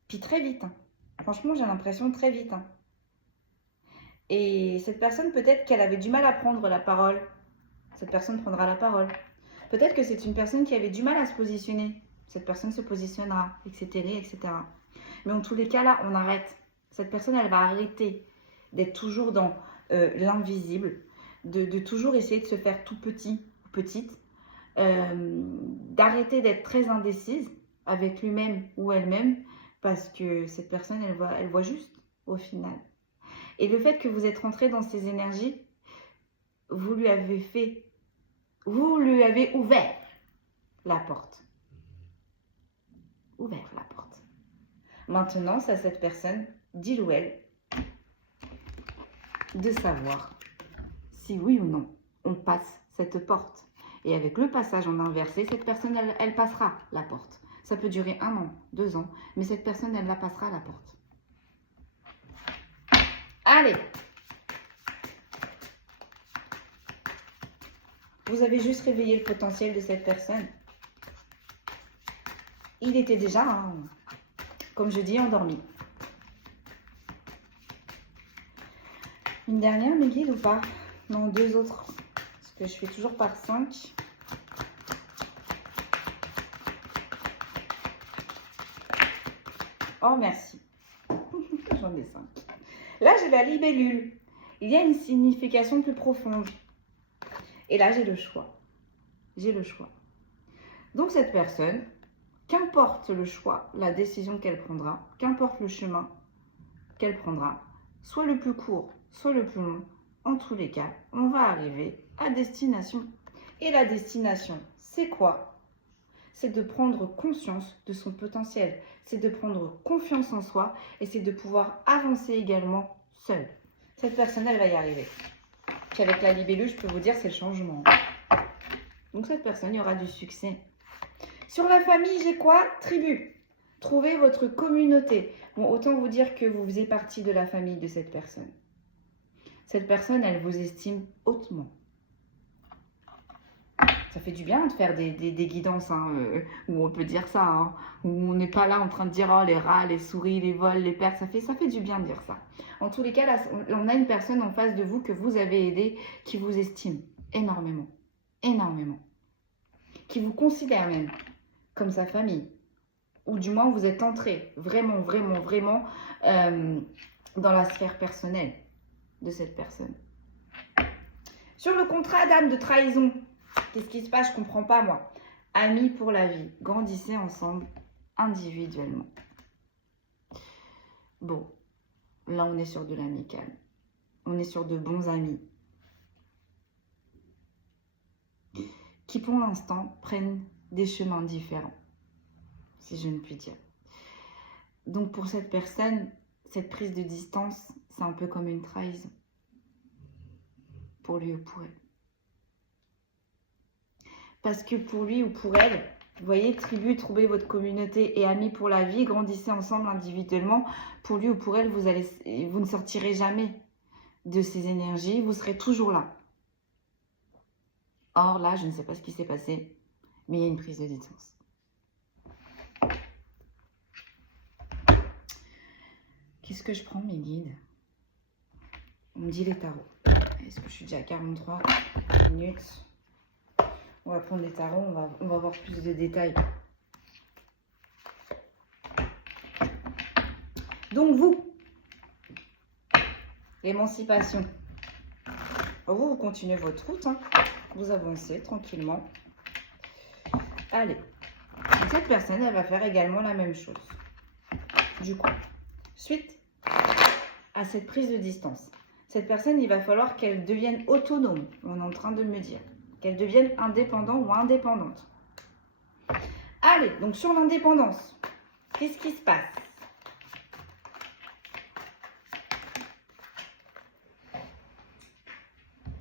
Puis très vite. Hein. Franchement, j'ai l'impression très vite. Hein. Et cette personne, peut-être qu'elle avait du mal à prendre la parole. Cette personne prendra la parole. Peut-être que c'est une personne qui avait du mal à se positionner. Cette personne se positionnera, etc., etc. Mais en tous les cas, là, on arrête. Cette personne, elle va arrêter d'être toujours dans l'invisible, de toujours essayer de se faire tout petit ou petite, d'arrêter d'être très indécise avec lui-même ou elle-même, parce que cette personne, elle voit juste au final. Et le fait que vous êtes rentré dans ces énergies, vous lui avez ouvert la porte. Ouvert la porte. Maintenant, c'est à cette personne, d'il ou elle, de savoir si oui ou non on passe cette porte. Et avec le passage en inversé, cette personne, elle passera la porte. Ça peut durer 1 an, 2 ans, mais cette personne, elle la passera la porte. Allez! Vous avez juste réveillé le potentiel de cette personne. Il était déjà, hein, comme je dis, endormi. Une dernière, mes guides, ou pas? Non, 2 autres. Parce que je fais toujours par 5. Oh, merci. J'en ai 5. Là, j'ai la libellule. Il y a une signification plus profonde. Et là, j'ai le choix. J'ai le choix. Donc, cette personne, qu'importe le choix, la décision qu'elle prendra, qu'importe le chemin qu'elle prendra, soit le plus court, soit le plus long, en tous les cas, on va arriver à destination. Et la destination, c'est quoi? C'est de prendre conscience de son potentiel, c'est de prendre confiance en soi et c'est de pouvoir avancer également seule. Cette personne, elle va y arriver. Puis avec la libellule, je peux vous dire, c'est le changement. Donc cette personne, il y aura du succès. Sur la famille, j'ai quoi? Tribu. Trouvez votre communauté. Bon, autant vous dire que vous faisiez partie de la famille de cette personne. Cette personne, elle vous estime hautement. Ça fait du bien de faire des guidances, hein, où on peut dire ça, hein, où on n'est pas là en train de dire oh, les rats, les souris, les vols, les pertes. Ça fait du bien de dire ça. En tous les cas, là, on a une personne en face de vous que vous avez aidé, qui vous estime énormément, énormément, qui vous considère même comme sa famille, ou du moins vous êtes entré vraiment, vraiment, vraiment dans la sphère personnelle de cette personne. Sur le contrat d'âme de trahison, qu'est-ce qui se passe? Je ne comprends pas, moi. Amis pour la vie, grandissez ensemble individuellement. Bon, là on est sur de l'amical. On est sur de bons amis qui pour l'instant prennent des chemins différents, si je ne puis dire. Donc pour cette personne, cette prise de distance, c'est un peu comme une trahison. Pour lui ou pour elle. Parce que pour lui ou pour elle, vous voyez, tribu, trouvez votre communauté et amis pour la vie, grandissez ensemble individuellement. Pour lui ou pour elle, vous ne sortirez jamais de ces énergies, vous serez toujours là. Or là, je ne sais pas ce qui s'est passé, mais il y a une prise de distance. Qu'est-ce que je prends, mes guides? On me dit les tarots. Est-ce que je suis déjà à 43 minutes? On va prendre les tarots, on va voir plus de détails. Donc vous, l'émancipation. Vous continuez votre route, hein. Vous avancez tranquillement. Allez. Et cette personne, elle va faire également la même chose. Du coup, suite à cette prise de distance, cette personne, il va falloir qu'elle devienne autonome. On est en train de me dire. Qu'elle devienne indépendante ou indépendante. Allez, donc sur l'indépendance, qu'est-ce qui se passe?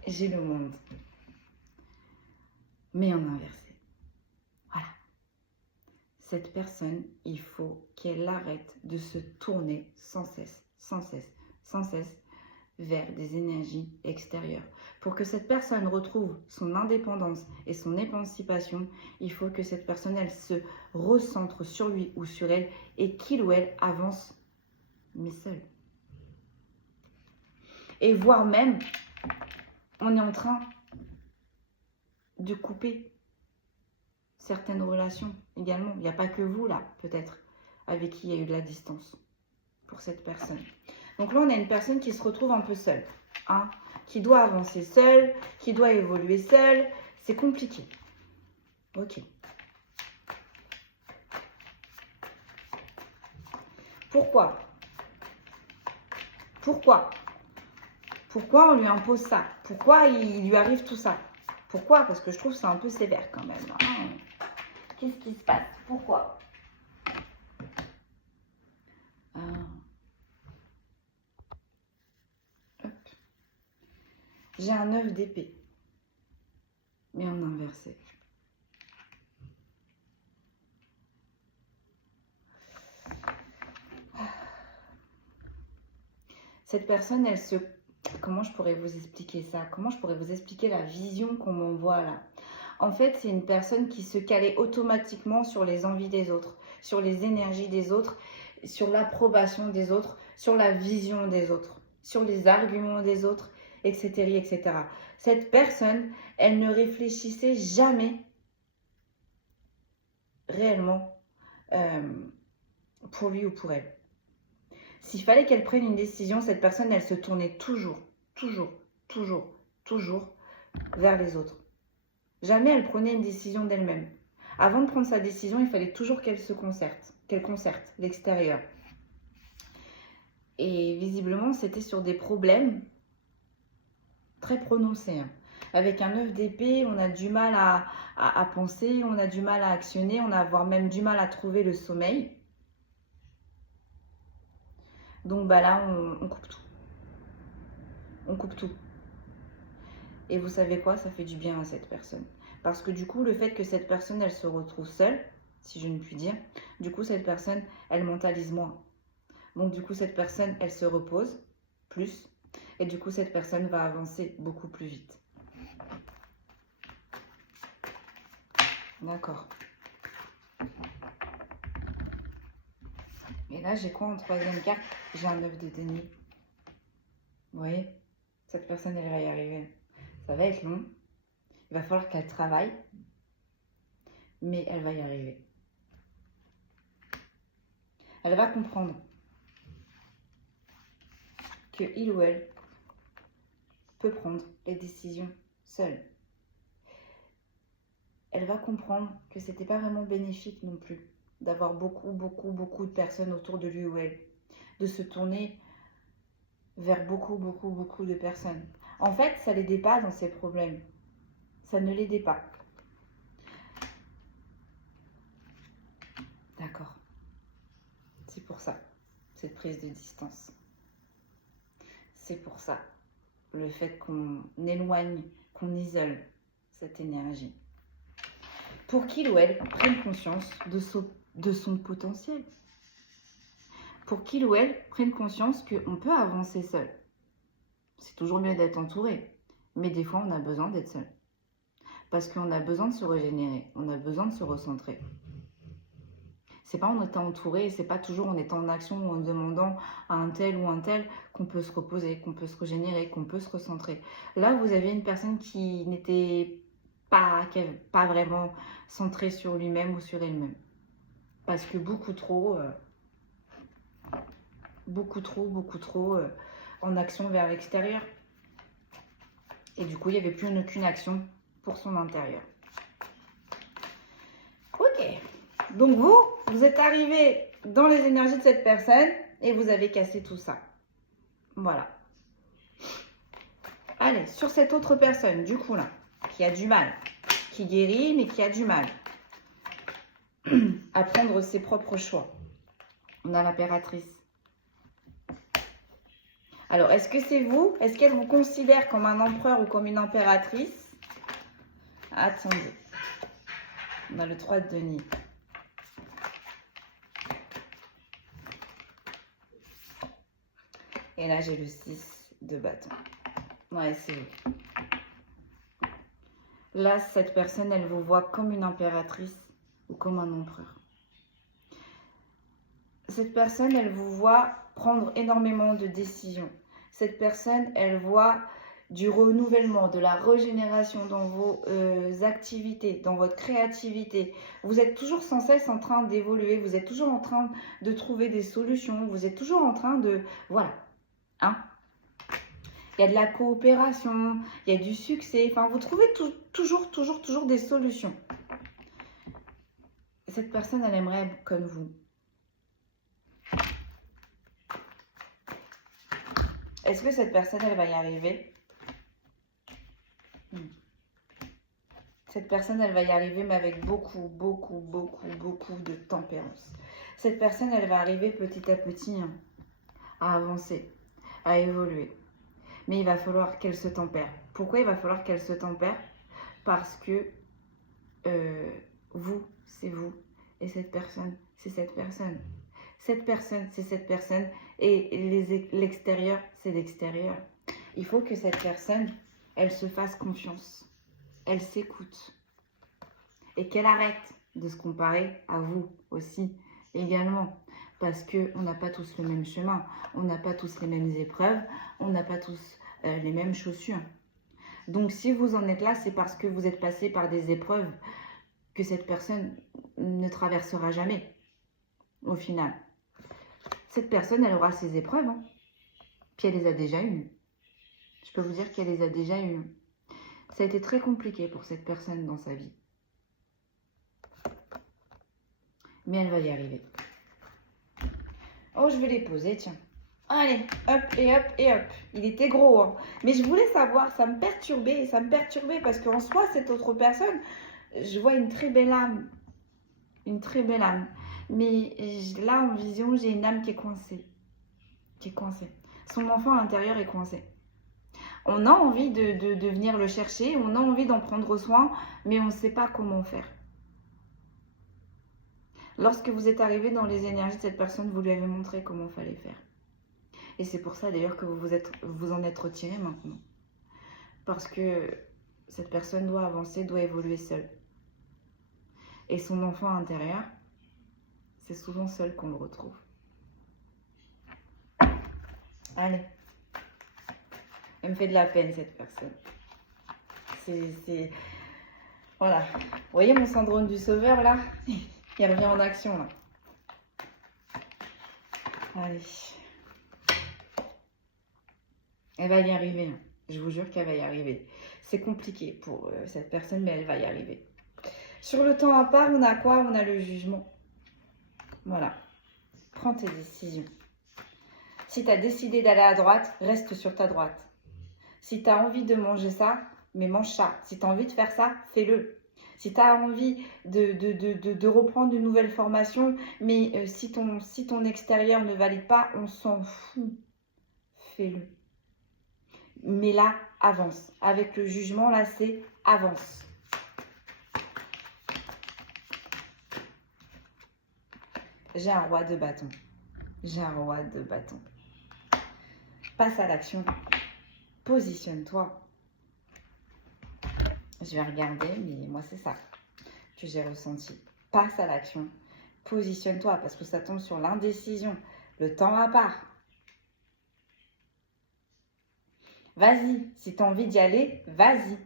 J'ai le monde, mais en inversé. Voilà. Cette personne, il faut qu'elle arrête de se tourner sans cesse, sans cesse, sans cesse vers des énergies extérieures. Pour que cette personne retrouve son indépendance et son émancipation, il faut que cette personne, elle se recentre sur lui ou sur elle et qu'il ou elle avance, mais seul. Et voire même, on est en train de couper certaines relations également. Il n'y a pas que vous là, peut-être, avec qui il y a eu de la distance pour cette personne. Donc là, on a une personne qui se retrouve un peu seule, hein, qui doit avancer seule, qui doit évoluer seule. C'est compliqué. Ok. Pourquoi? Pourquoi on lui impose ça? Pourquoi il lui arrive tout ça? Pourquoi? Parce que je trouve que c'est un peu sévère quand même. Hein. Qu'est-ce qui se passe? Pourquoi? J'ai un 9 d'épée, mais en inversé. Cette personne, elle se... Comment je pourrais vous expliquer ça? Comment je pourrais vous expliquer la vision qu'on m'envoie là? En fait, c'est une personne qui se calait automatiquement sur les envies des autres, sur les énergies des autres, sur l'approbation des autres, sur la vision des autres, sur les arguments des autres, etc., etc. Cette personne, elle ne réfléchissait jamais réellement pour lui ou pour elle. S'il fallait qu'elle prenne une décision, cette personne, elle se tournait toujours vers les autres. Jamais elle prenait une décision d'elle-même. Avant de prendre sa décision, il fallait toujours qu'elle concerte l'extérieur. Et visiblement, c'était sur des problèmes très prononcés. Hein. Avec un 9 d'épée, on a du mal à penser, on a du mal à actionner, on a voire même du mal à trouver le sommeil. Donc bah là, on coupe tout. On coupe tout. Et vous savez quoi? Ça fait du bien à cette personne. Parce que du coup, le fait que cette personne, elle se retrouve seule, si je ne puis dire, du coup, cette personne, elle mentalise moins. Donc du coup, cette personne, elle se repose plus. Et du coup, cette personne va avancer beaucoup plus vite. D'accord. Et là, j'ai quoi en troisième carte? J'ai un 9 de denier. Vous voyez? Cette personne, elle va y arriver. Ça va être long. Il va falloir qu'elle travaille. Mais elle va y arriver. Elle va comprendre que il ou elle peut prendre les décisions seule. Elle va comprendre que c'était pas vraiment bénéfique non plus d'avoir beaucoup de personnes autour de lui ou elle, de se tourner vers beaucoup de personnes. En fait, ça l'aidait pas dans ses problèmes. Ça ne l'aidait pas. D'accord. C'est pour ça, cette prise de distance. C'est pour ça, le fait qu'on éloigne, qu'on isole cette énergie. Pour qu'il ou elle prenne conscience de son potentiel. Pour qu'il ou elle prenne conscience qu'on peut avancer seul. C'est toujours mieux d'être entouré, mais des fois on a besoin d'être seul. Parce qu'on a besoin de se régénérer, on a besoin de se recentrer. C'est pas en étant entouré, c'est pas toujours en étant en action ou en demandant à un tel ou un tel qu'on peut se reposer, qu'on peut se régénérer, qu'on peut se recentrer. Là, vous avez une personne qui n'était pas vraiment centrée sur lui-même ou sur elle-même. Parce que beaucoup trop en action vers l'extérieur. Et du coup, il n'y avait plus aucune action pour son intérieur. Ok. Donc vous êtes arrivé dans les énergies de cette personne et vous avez cassé tout ça. Voilà. Allez, sur cette autre personne, du coup là, qui a du mal, qui guérit mais qui a du mal à prendre ses propres choix. On a l'impératrice. Alors, est-ce que c'est vous? Est-ce qu'elle vous considère comme un empereur ou comme une impératrice? Attendez. On a le 3 de denier. Et là, j'ai le 6 de bâton. Ouais, c'est vous. Là, cette personne, elle vous voit comme une impératrice ou comme un empereur. Cette personne, elle vous voit prendre énormément de décisions. Cette personne, elle voit du renouvellement, de la régénération dans vos activités, dans votre créativité. Vous êtes toujours sans cesse en train d'évoluer, vous êtes toujours en train de trouver des solutions, vous êtes toujours en train de... Voilà. Hein? Il y a de la coopération, il y a du succès. Enfin, vous trouvez toujours des solutions. Et cette personne, elle aimerait être comme vous. Est-ce que cette personne, elle va y arriver? Cette personne, elle va y arriver, mais avec beaucoup de tempérance. Cette personne, elle va arriver petit à petit à avancer, à évoluer. Mais il va falloir qu'elle se tempère. Pourquoi il va falloir qu'elle se tempère? Parce que vous, c'est vous. Et cette personne, c'est cette personne. Cette personne, c'est cette personne. Et l'extérieur, c'est l'extérieur. Il faut que cette personne, elle se fasse confiance. Elle s'écoute. Et qu'elle arrête de se comparer à vous aussi, également. Parce qu'on n'a pas tous le même chemin. On n'a pas tous les mêmes épreuves. On n'a pas tous les mêmes chaussures. Donc, si vous en êtes là, c'est parce que vous êtes passé par des épreuves que cette personne ne traversera jamais, au final. Cette personne, elle aura ses épreuves, hein. Puis elle les a déjà eues. Je peux vous dire qu'elle les a déjà eues. Ça a été très compliqué pour cette personne dans sa vie. Mais elle va y arriver. Oh, je vais les poser, tiens. Allez, hop et hop et hop. Il était gros, hein. Mais je voulais savoir, ça me perturbait parce qu'en soi, cette autre personne, je vois une très belle âme. Une très belle âme. Mais là, en vision, j'ai une âme qui est coincée. Qui est coincée. Son enfant à l'intérieur est coincé. On a envie de venir le chercher, on a envie d'en prendre soin, mais on ne sait pas comment faire. Lorsque vous êtes arrivé dans les énergies de cette personne, vous lui avez montré comment il fallait faire. Et c'est pour ça d'ailleurs que vous en êtes retiré maintenant. Parce que cette personne doit avancer, doit évoluer seule. Et son enfant intérieur, c'est souvent seul qu'on le retrouve. Allez. Elle me fait de la peine, cette personne. Voilà. Vous voyez mon syndrome du sauveur, là? Il revient en action, là. Allez. Elle va y arriver. Hein. Je vous jure qu'elle va y arriver. C'est compliqué pour cette personne, mais elle va y arriver. Sur le temps à part, on a quoi? On a le jugement. Voilà. Prends tes décisions. Si tu as décidé d'aller à droite, reste sur ta droite. Si tu as envie de manger ça, mais mange ça. Si tu as envie de faire ça, fais-le. Si tu as envie de reprendre une nouvelle formation, mais si ton extérieur ne valide pas, on s'en fout. Fais-le. Mais là, avance. Avec le jugement, là, c'est avance. J'ai un roi de bâton. J'ai un roi de bâton. Passe à l'action. Positionne-toi. Je vais regarder, mais moi, c'est ça que j'ai ressenti. Passe à l'action. Positionne-toi, parce que ça tombe sur l'indécision. Le temps à part. Vas-y. Si tu as envie d'y aller, vas-y.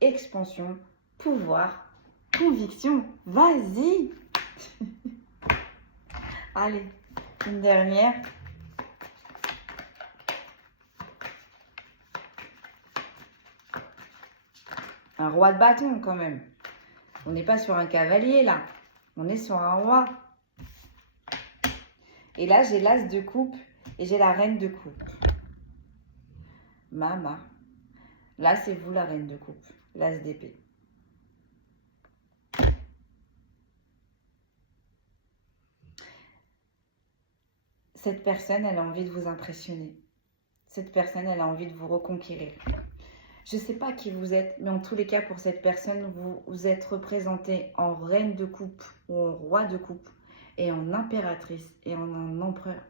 Expansion, pouvoir, conviction. Vas-y. Allez, une dernière. Un roi de bâton quand même. On n'est pas sur un cavalier là. On est sur un roi. Et là, j'ai l'as de coupe et j'ai la reine de coupe. Mama. Là, c'est vous la reine de coupe. L'as d'épée. Cette personne, elle a envie de vous impressionner. Cette personne, elle a envie de vous reconquérir. Je ne sais pas qui vous êtes, mais en tous les cas, pour cette personne, vous êtes représenté en reine de coupe ou en roi de coupe et en impératrice et en empereur.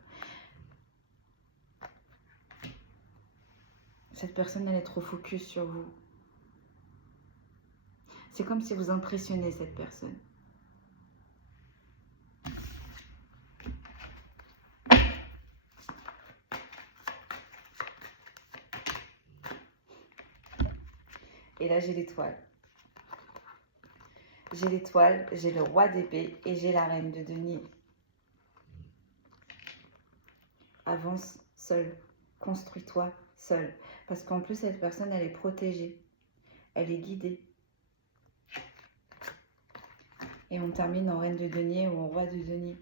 Cette personne, elle est trop focus sur vous. C'est comme si vous impressionnez cette personne. Et là, j'ai l'étoile. J'ai l'étoile, j'ai le roi d'épée et j'ai la reine de denier. Avance seul. Construis-toi seul. Parce qu'en plus, cette personne, elle est protégée. Elle est guidée. Et on termine en reine de denier ou en roi de denier.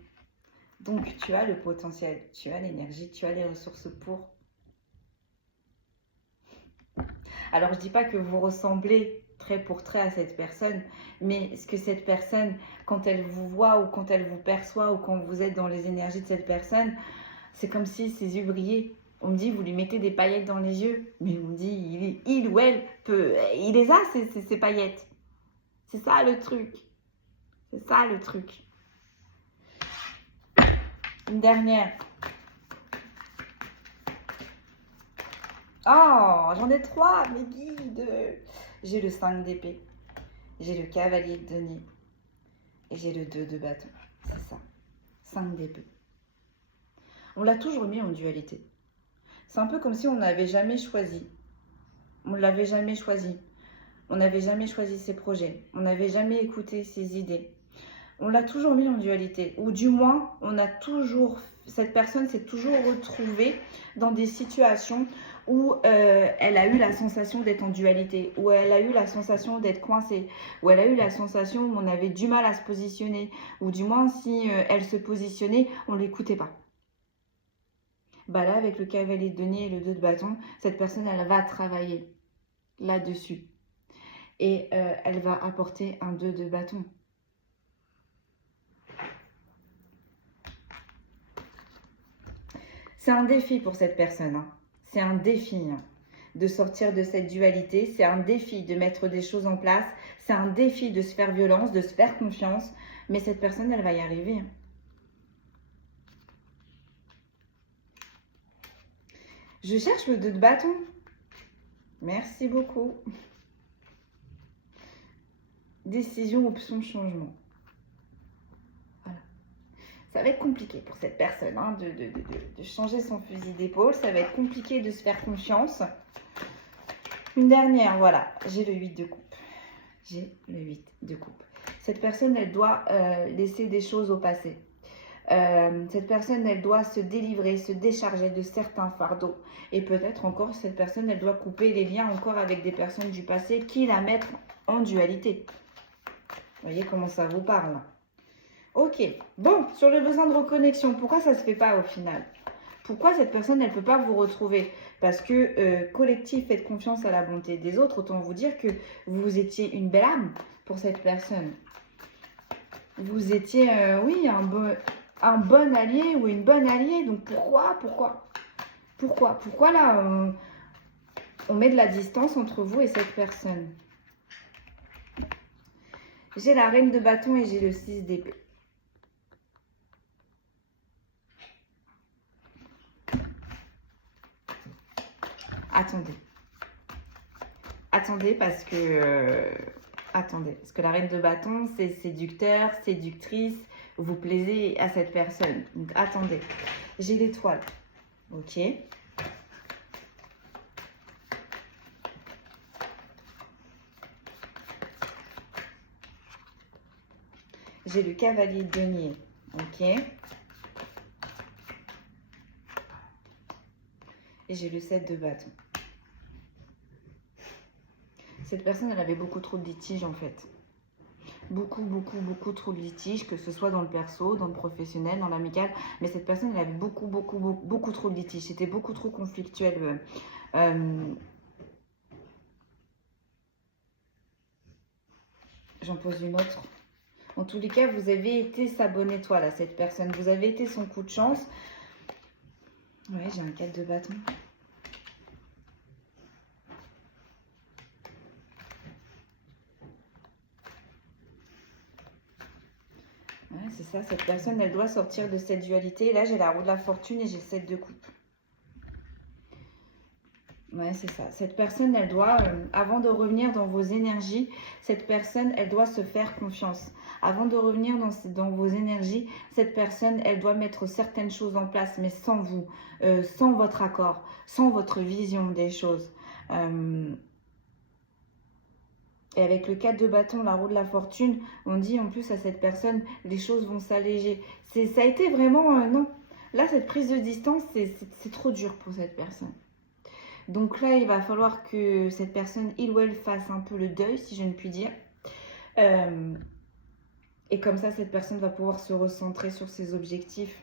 Donc, tu as le potentiel, tu as l'énergie, tu as les ressources pour. Alors, je ne dis pas que vous ressemblez trait pour trait à cette personne, mais ce que cette personne, quand elle vous voit ou quand elle vous perçoit ou quand vous êtes dans les énergies de cette personne, c'est comme si ses yeux brillaient. On me dit, vous lui mettez des paillettes dans les yeux, mais on me dit, il ou elle il les a, ces paillettes. C'est ça le truc. C'est ça le truc. Une dernière. Oh, j'en ai 3, mes guides. J'ai le 5 d'épée. J'ai le cavalier de denier. Et j'ai le 2 de bâton. C'est ça. 5 d'épée. On l'a toujours mis en dualité. C'est un peu comme si on n'avait jamais choisi. On ne l'avait jamais choisi. On n'avait jamais choisi ses projets. On n'avait jamais écouté ses idées. On l'a toujours mis en dualité. Ou du moins, cette personne s'est toujours retrouvée dans des situations où elle a eu la sensation d'être en dualité, où elle a eu la sensation d'être coincée, où elle a eu la sensation où on avait du mal à se positionner, ou du moins si elle se positionnait, on ne l'écoutait pas. Bah là, avec le cavalier de denier et le 2 de bâton, cette personne, elle va travailler là-dessus. Et elle va apporter un 2 de bâton. C'est un défi pour cette personne. Hein. C'est un défi de sortir de cette dualité. C'est un défi de mettre des choses en place. C'est un défi de se faire violence, de se faire confiance. Mais cette personne, elle va y arriver. Hein. Je cherche le 2 de bâton. Merci beaucoup. Décision, option, changement. Voilà. Ça va être compliqué pour cette personne hein, de changer son fusil d'épaule. Ça va être compliqué de se faire confiance. Une dernière, voilà. J'ai le 8 de coupe. J'ai le 8 de coupe. Cette personne, elle doit laisser des choses au passé. Cette personne, elle doit se délivrer, se décharger de certains fardeaux. Et peut-être encore, cette personne, elle doit couper les liens encore avec des personnes du passé qui la mettent en dualité. Vous voyez comment ça vous parle? Ok. Bon, sur le besoin de reconnexion, pourquoi ça ne se fait pas au final? Pourquoi cette personne, elle ne peut pas vous retrouver? Parce que collectif, faites confiance à la bonté des autres. Autant vous dire que vous étiez une belle âme pour cette personne. Vous étiez, oui, un bon allié ou une bonne alliée. Donc pourquoi là, on met de la distance entre vous et cette personne? J'ai la reine de bâton et j'ai le 6 d'épée. Attendez parce que... attendez, parce que la reine de bâton, c'est séducteur, séductrice. Vous plaisez à cette personne. Donc, attendez. J'ai l'étoile. Ok. J'ai le cavalier de denier. Ok. Et j'ai le 7 de bâton. Cette personne, elle avait beaucoup trop de litiges en fait. Beaucoup trop de litiges, que ce soit dans le perso, dans le professionnel, dans l'amical. Mais cette personne, elle avait beaucoup trop de litiges. C'était beaucoup trop conflictuel. J'en pose une autre. En tous les cas, vous avez été sa bonne étoile à cette personne. Vous avez été son coup de chance. Ouais, j'ai un 4 de bâton. Ouais, c'est ça, cette personne, elle doit sortir de cette dualité. Là, j'ai la roue de la fortune et j'ai le 7 de coupe. Ouais, c'est ça. Cette personne, elle doit, avant de revenir dans vos énergies, cette personne, elle doit se faire confiance. Avant de revenir dans vos énergies, cette personne, elle doit mettre certaines choses en place, mais sans vous, sans votre accord, sans votre vision des choses. Et avec le 4 de bâton, la roue de la fortune, on dit en plus à cette personne, les choses vont s'alléger. Ça a été vraiment, non. Là, cette prise de distance, c'est trop dur pour cette personne. Donc là, il va falloir que cette personne, il ou elle, fasse un peu le deuil, si je ne puis dire. Et comme ça, cette personne va pouvoir se recentrer sur ses objectifs.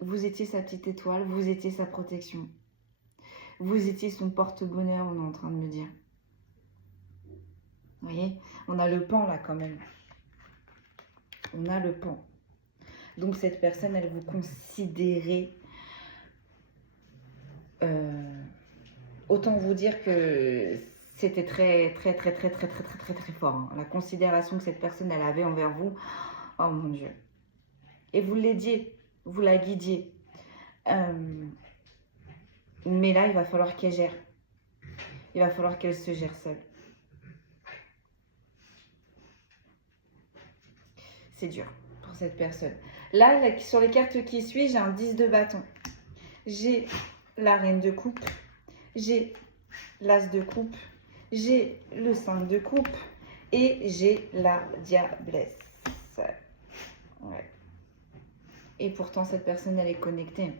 Vous étiez sa petite étoile, vous étiez sa protection. Vous étiez son porte-bonheur, on est en train de me dire. Vous voyez, on a le pan là quand même. On a le pan. Donc cette personne, elle vous considérait. Autant vous dire que c'était très fort. Hein. La considération que cette personne, elle avait envers vous. Oh mon Dieu. Et vous l'aidiez, vous la guidiez. Mais là, il va falloir qu'elle gère. Il va falloir qu'elle se gère seule. C'est dur pour cette personne. Là, sur les cartes qui suivent, j'ai un 10 de bâton. J'ai la reine de coupe. J'ai l'as de coupe. J'ai le 5 de coupe. Et j'ai la diablesse. Ouais. Et pourtant, cette personne, elle est connectée.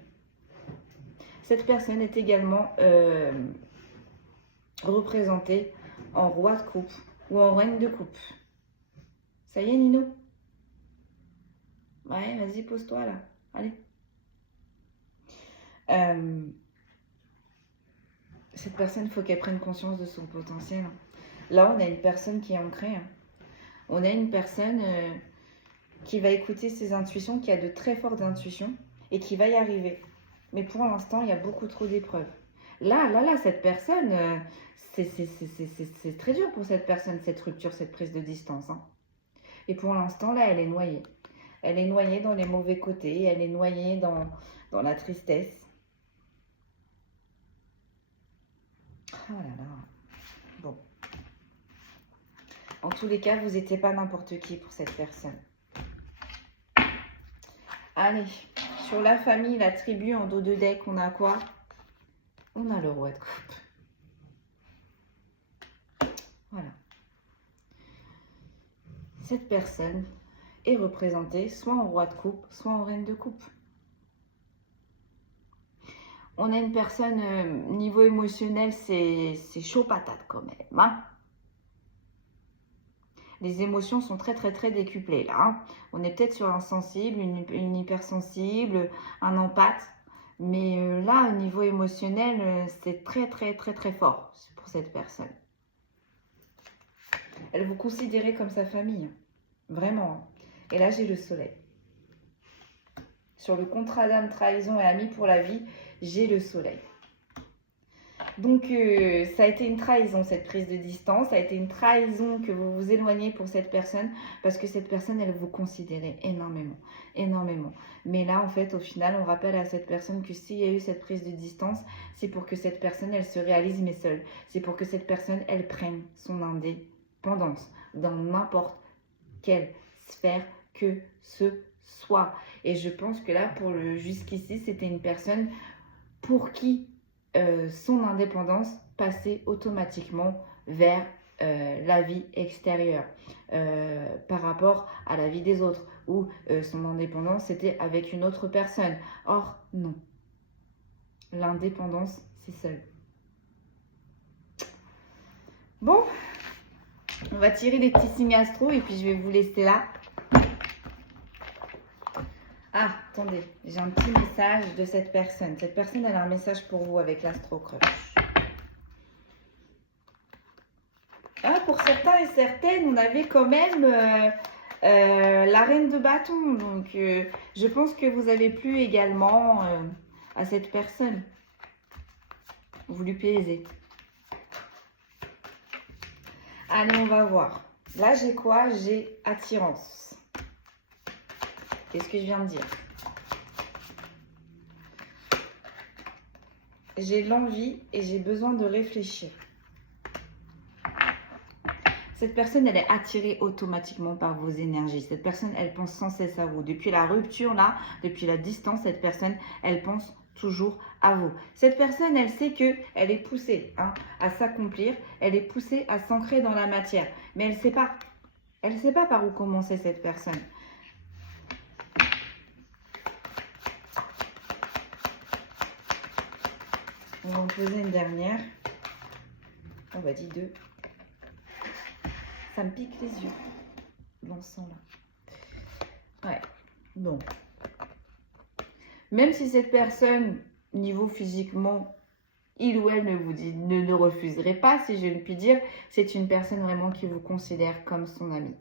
Cette personne est également représentée en roi de coupe ou en reine de coupe. Ça y est, Nino? Ouais, vas-y, pose-toi là. Allez. Cette personne, il faut qu'elle prenne conscience de son potentiel. Là, on a une personne qui est ancrée. On a une personne qui va écouter ses intuitions, qui a de très fortes intuitions et qui va y arriver. Mais pour l'instant, il y a beaucoup trop d'épreuves. Là, cette personne, c'est très dur pour cette personne, cette rupture, cette prise de distance. Hein. Et pour l'instant, là, elle est noyée. Elle est noyée dans les mauvais côtés, elle est noyée dans la tristesse. Oh là là. Bon. En tous les cas, vous n'étiez pas n'importe qui pour cette personne. Allez, sur la famille, la tribu, en dos de deck, on a quoi? On a le roi de coupe. Voilà. Cette personne est représentée soit en roi de coupe, soit en reine de coupe. On a une personne, niveau émotionnel, c'est chaud patate quand même. Hein. Les émotions sont très décuplées là. Hein. On est peut-être sur un sensible, une hypersensible, un empathe. Mais là, au niveau émotionnel, c'est très fort pour cette personne. Elle vous considérait comme sa famille. Vraiment. Et là, j'ai le soleil. Sur le contrat d'âme, trahison et ami pour la vie, j'ai le soleil. Donc, ça a été une trahison, cette prise de distance. Ça a été une trahison que vous vous éloignez pour cette personne. Parce que cette personne, elle vous considérait énormément. Énormément. Mais là, en fait, au final, on rappelle à cette personne que s'il y a eu cette prise de distance, c'est pour que cette personne, elle se réalise, mais seule. C'est pour que cette personne, elle prenne son indépendance dans n'importe quelle sphère que ce soit. Et je pense que là, jusqu'ici, c'était une personne pour qui son indépendance passait automatiquement vers la vie extérieure par rapport à la vie des autres, ou son indépendance c'était avec une autre personne. Or, non. L'indépendance, c'est seul. Bon, on va tirer des petits signes astro et puis je vais vous laisser là. Ah, attendez, j'ai un petit message de cette personne. Cette personne, elle a un message pour vous avec l'Astro Crush. Ah, pour certains et certaines, on avait quand même la reine de bâton. Donc, je pense que vous avez plu également à cette personne. Vous lui plaisez. Allez, on va voir. Là, j'ai quoi? J'ai attirance. Qu'est-ce que je viens de dire? J'ai l'envie et j'ai besoin de réfléchir. Cette personne, elle est attirée automatiquement par vos énergies. Cette personne, elle pense sans cesse à vous. Depuis la rupture, là, depuis la distance, cette personne, elle pense toujours à vous. Cette personne, elle sait qu'elle est poussée à s'accomplir. Elle est poussée à s'ancrer dans la matière. Mais elle ne sait pas. Elle ne sait pas par où commencer, cette personne. On va en poser une dernière. On va dire 2. Ça me pique les yeux, l'encens là. Ouais, bon. Même si cette personne, niveau physiquement, il ou elle ne refuserait pas, si je ne puis dire, c'est une personne vraiment qui vous considère comme son ami.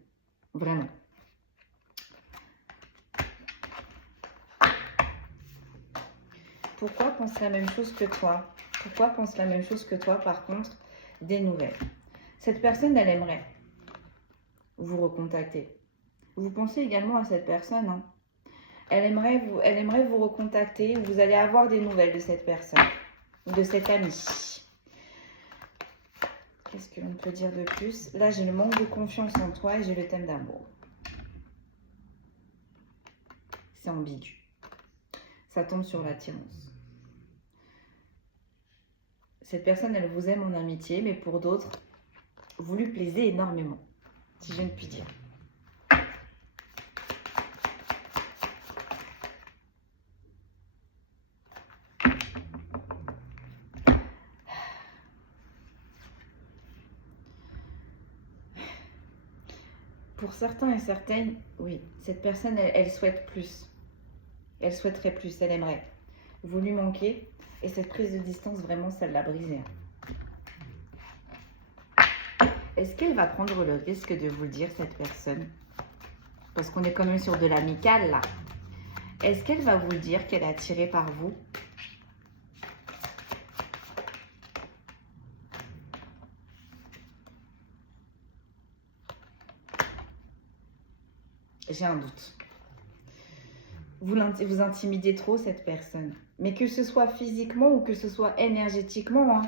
Vraiment. Pourquoi pense la même chose que toi? Pourquoi pense la même chose que toi, par contre, des nouvelles? Cette personne, elle aimerait vous recontacter. Vous pensez également à cette personne, hein? Elle aimerait vous recontacter. Vous allez avoir des nouvelles de cette personne, de cet ami. Qu'est-ce que l'on peut dire de plus? Là, j'ai le manque de confiance en toi et j'ai le thème d'amour. C'est ambigu. Ça tombe sur l'attirance. Cette personne, elle vous aime en amitié, mais pour d'autres, vous lui plaisez énormément, si je ne puis dire. Pour certains et certaines, oui, cette personne, elle souhaite plus. Elle souhaiterait plus, elle aimerait. Vous lui manquez et cette prise de distance, vraiment, ça l'a brisée. Est-ce qu'elle va prendre le risque de vous le dire, cette personne? Parce qu'on est quand même sur de l'amical, là. Est-ce qu'elle va vous le dire qu'elle est attirée par vous? J'ai un doute. Vous intimidez trop cette personne. Mais que ce soit physiquement ou que ce soit énergétiquement, hein,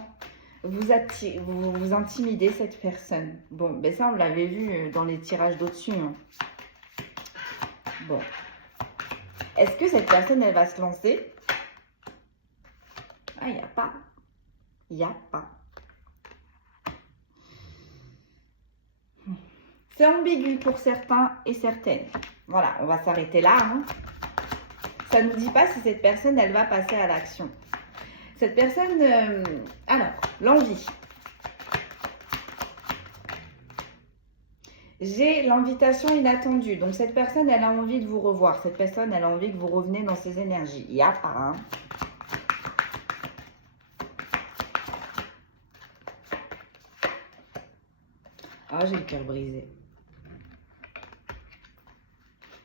vous intimidez cette personne. Bon, ben ça, on l'avait vu dans les tirages d'au-dessus. Hein. Bon. Est-ce que cette personne, elle va se lancer? Ah, il n'y a pas. Il n'y a pas. C'est ambigu pour certains et certaines. Voilà, on va s'arrêter là. Hein. Ça ne nous dit pas si cette personne, elle va passer à l'action. Cette personne, alors, l'envie. J'ai l'invitation inattendue. Donc, cette personne, elle a envie de vous revoir. Cette personne, elle a envie que vous reveniez dans ses énergies. Il n'y a pas, hein. Ah, j'ai le cœur brisé.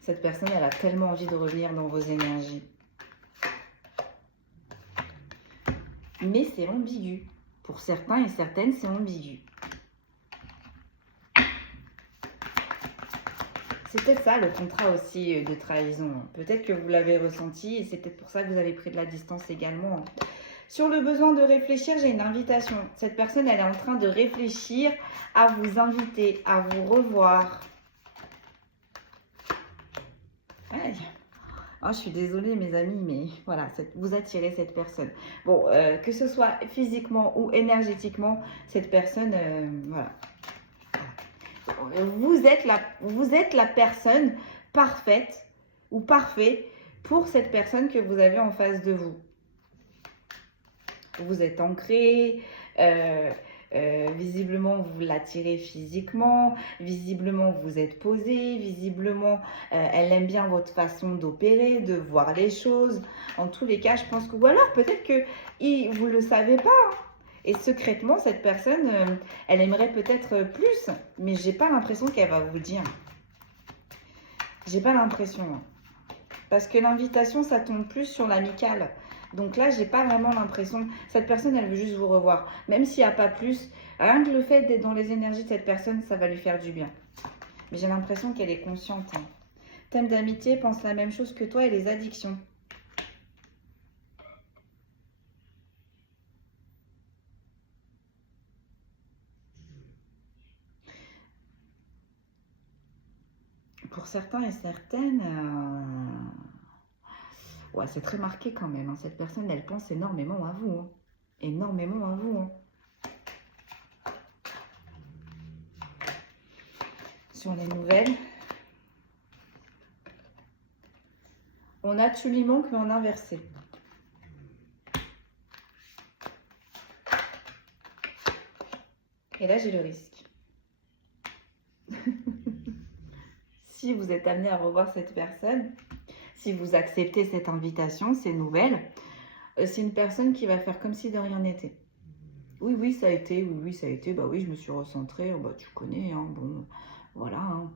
Cette personne, elle a tellement envie de revenir dans vos énergies. Mais c'est ambigu. Pour certains et certaines, c'est ambigu. C'était ça le contrat aussi de trahison. Peut-être que vous l'avez ressenti et c'est peut-être pour ça que vous avez pris de la distance également. Sur le besoin de réfléchir, j'ai une invitation. Cette personne, elle est en train de réfléchir à vous inviter, à vous revoir. Ouais. Oh, je suis désolée mes amis, mais voilà, vous attirez cette personne. Bon, que ce soit physiquement ou énergétiquement, cette personne, voilà. Vous êtes la personne parfaite ou parfait pour cette personne que vous avez en face de vous. Vous êtes ancré, visiblement vous l'attirez physiquement, visiblement vous êtes posé, visiblement elle aime bien votre façon d'opérer, de voir les choses. En tous les cas, je pense que, ou alors peut-être que vous ne le savez pas. Hein. Et secrètement, cette personne, elle aimerait peut-être plus, mais j'ai pas l'impression qu'elle va vous le dire. J'ai pas l'impression. Hein. Parce que l'invitation, ça tombe plus sur l'amical. Donc là, j'ai pas vraiment l'impression. Cette personne, elle veut juste vous revoir. Même s'il n'y a pas plus, rien que le fait d'être dans les énergies de cette personne, ça va lui faire du bien. Mais j'ai l'impression qu'elle est consciente. Hein. Thème d'amitié, pense la même chose que toi et les addictions. Pour certains et certaines, ouais, c'est très marqué quand même. Hein. Cette personne, elle pense énormément à vous. Hein. Énormément à vous. Hein. Sur les nouvelles, on a tu lui manques mais en inversé. Et là, j'ai le risque. Si vous êtes amené à revoir cette personne, si vous acceptez cette invitation, ces nouvelles, c'est une personne qui va faire comme si de rien n'était. Oui, oui, ça a été, oui, ça a été, bah oui, je me suis recentrée, bah tu connais, hein, bon, voilà. Hein.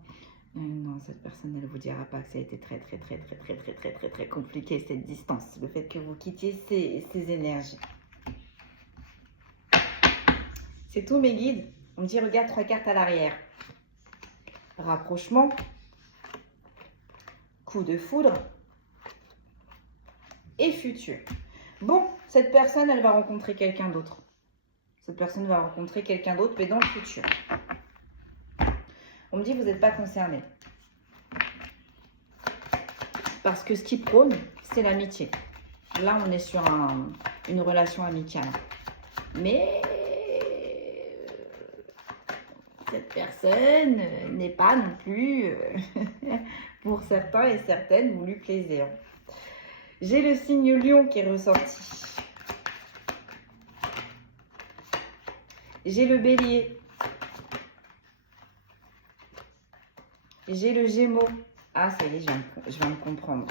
Non, cette personne, elle ne vous dira pas que ça a été très, très, très, très, très, très, très, très, très compliqué, cette distance, le fait que vous quittiez ces énergies. C'est tout, mes guides. On me dit, regarde 3 cartes à l'arrière. Rapprochement, coup de foudre et futur. Bon, cette personne, elle va rencontrer quelqu'un d'autre. Cette personne va rencontrer quelqu'un d'autre, mais dans le futur. On me dit, vous n'êtes pas concerné. Parce que ce qui prône, c'est l'amitié. Là, on est sur une relation amicale. Mais cette personne n'est pas non plus, pour certains et certaines, voulu plaisir. J'ai le signe lion qui est ressorti. J'ai le bélier. J'ai le gémeaux. Ah, ça y est, je viens de comprendre.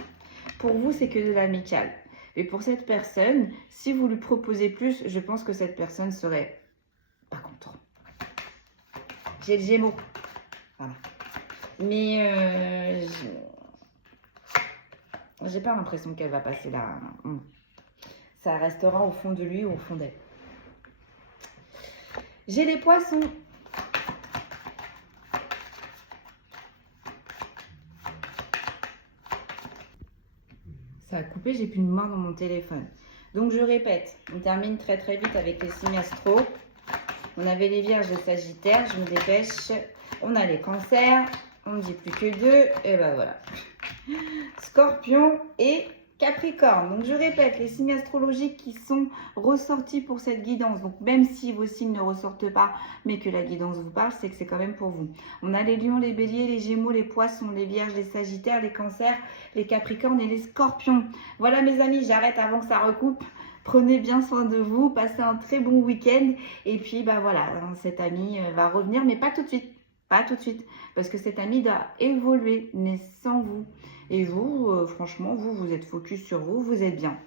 Pour vous, c'est que de l'amical. Mais pour cette personne, si vous lui proposez plus, je pense que cette personne serait pas contente. J'ai le gémeaux. Voilà. Mais j'ai pas l'impression qu'elle va passer là. Ça restera au fond de lui ou au fond d'elle. J'ai les poissons. Ça a coupé, j'ai plus une main dans mon téléphone. Donc je répète, on termine très très vite avec les signes astro. On avait les vierges et sagittaires, je me dépêche. On a les cancers, on ne dit plus que 2, et ben voilà. Scorpion et Capricorne. Donc je répète, les signes astrologiques qui sont ressortis pour cette guidance. Donc même si vos signes ne ressortent pas, mais que la guidance vous parle, c'est que c'est quand même pour vous. On a les lions, les béliers, les gémeaux, les poissons, les vierges, les sagittaires, les cancers, les capricornes et les scorpions. Voilà mes amis, j'arrête avant que ça recoupe. Prenez bien soin de vous, passez un très bon week-end. Et puis bah voilà, cet ami va revenir, mais pas tout de suite. Pas tout de suite, parce que cet ami doit évoluer, mais sans vous. Et vous, franchement, vous êtes focus sur vous, vous êtes bien.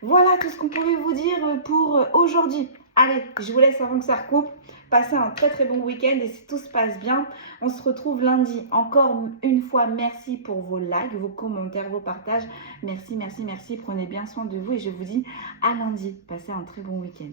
Voilà tout ce qu'on pouvait vous dire pour aujourd'hui. Allez, je vous laisse avant que ça recoupe. Passez un très très bon week-end et si tout se passe bien, on se retrouve lundi. Encore une fois, merci pour vos likes, vos commentaires, vos partages. Merci, merci, merci. Prenez bien soin de vous et je vous dis à lundi. Passez un très bon week-end.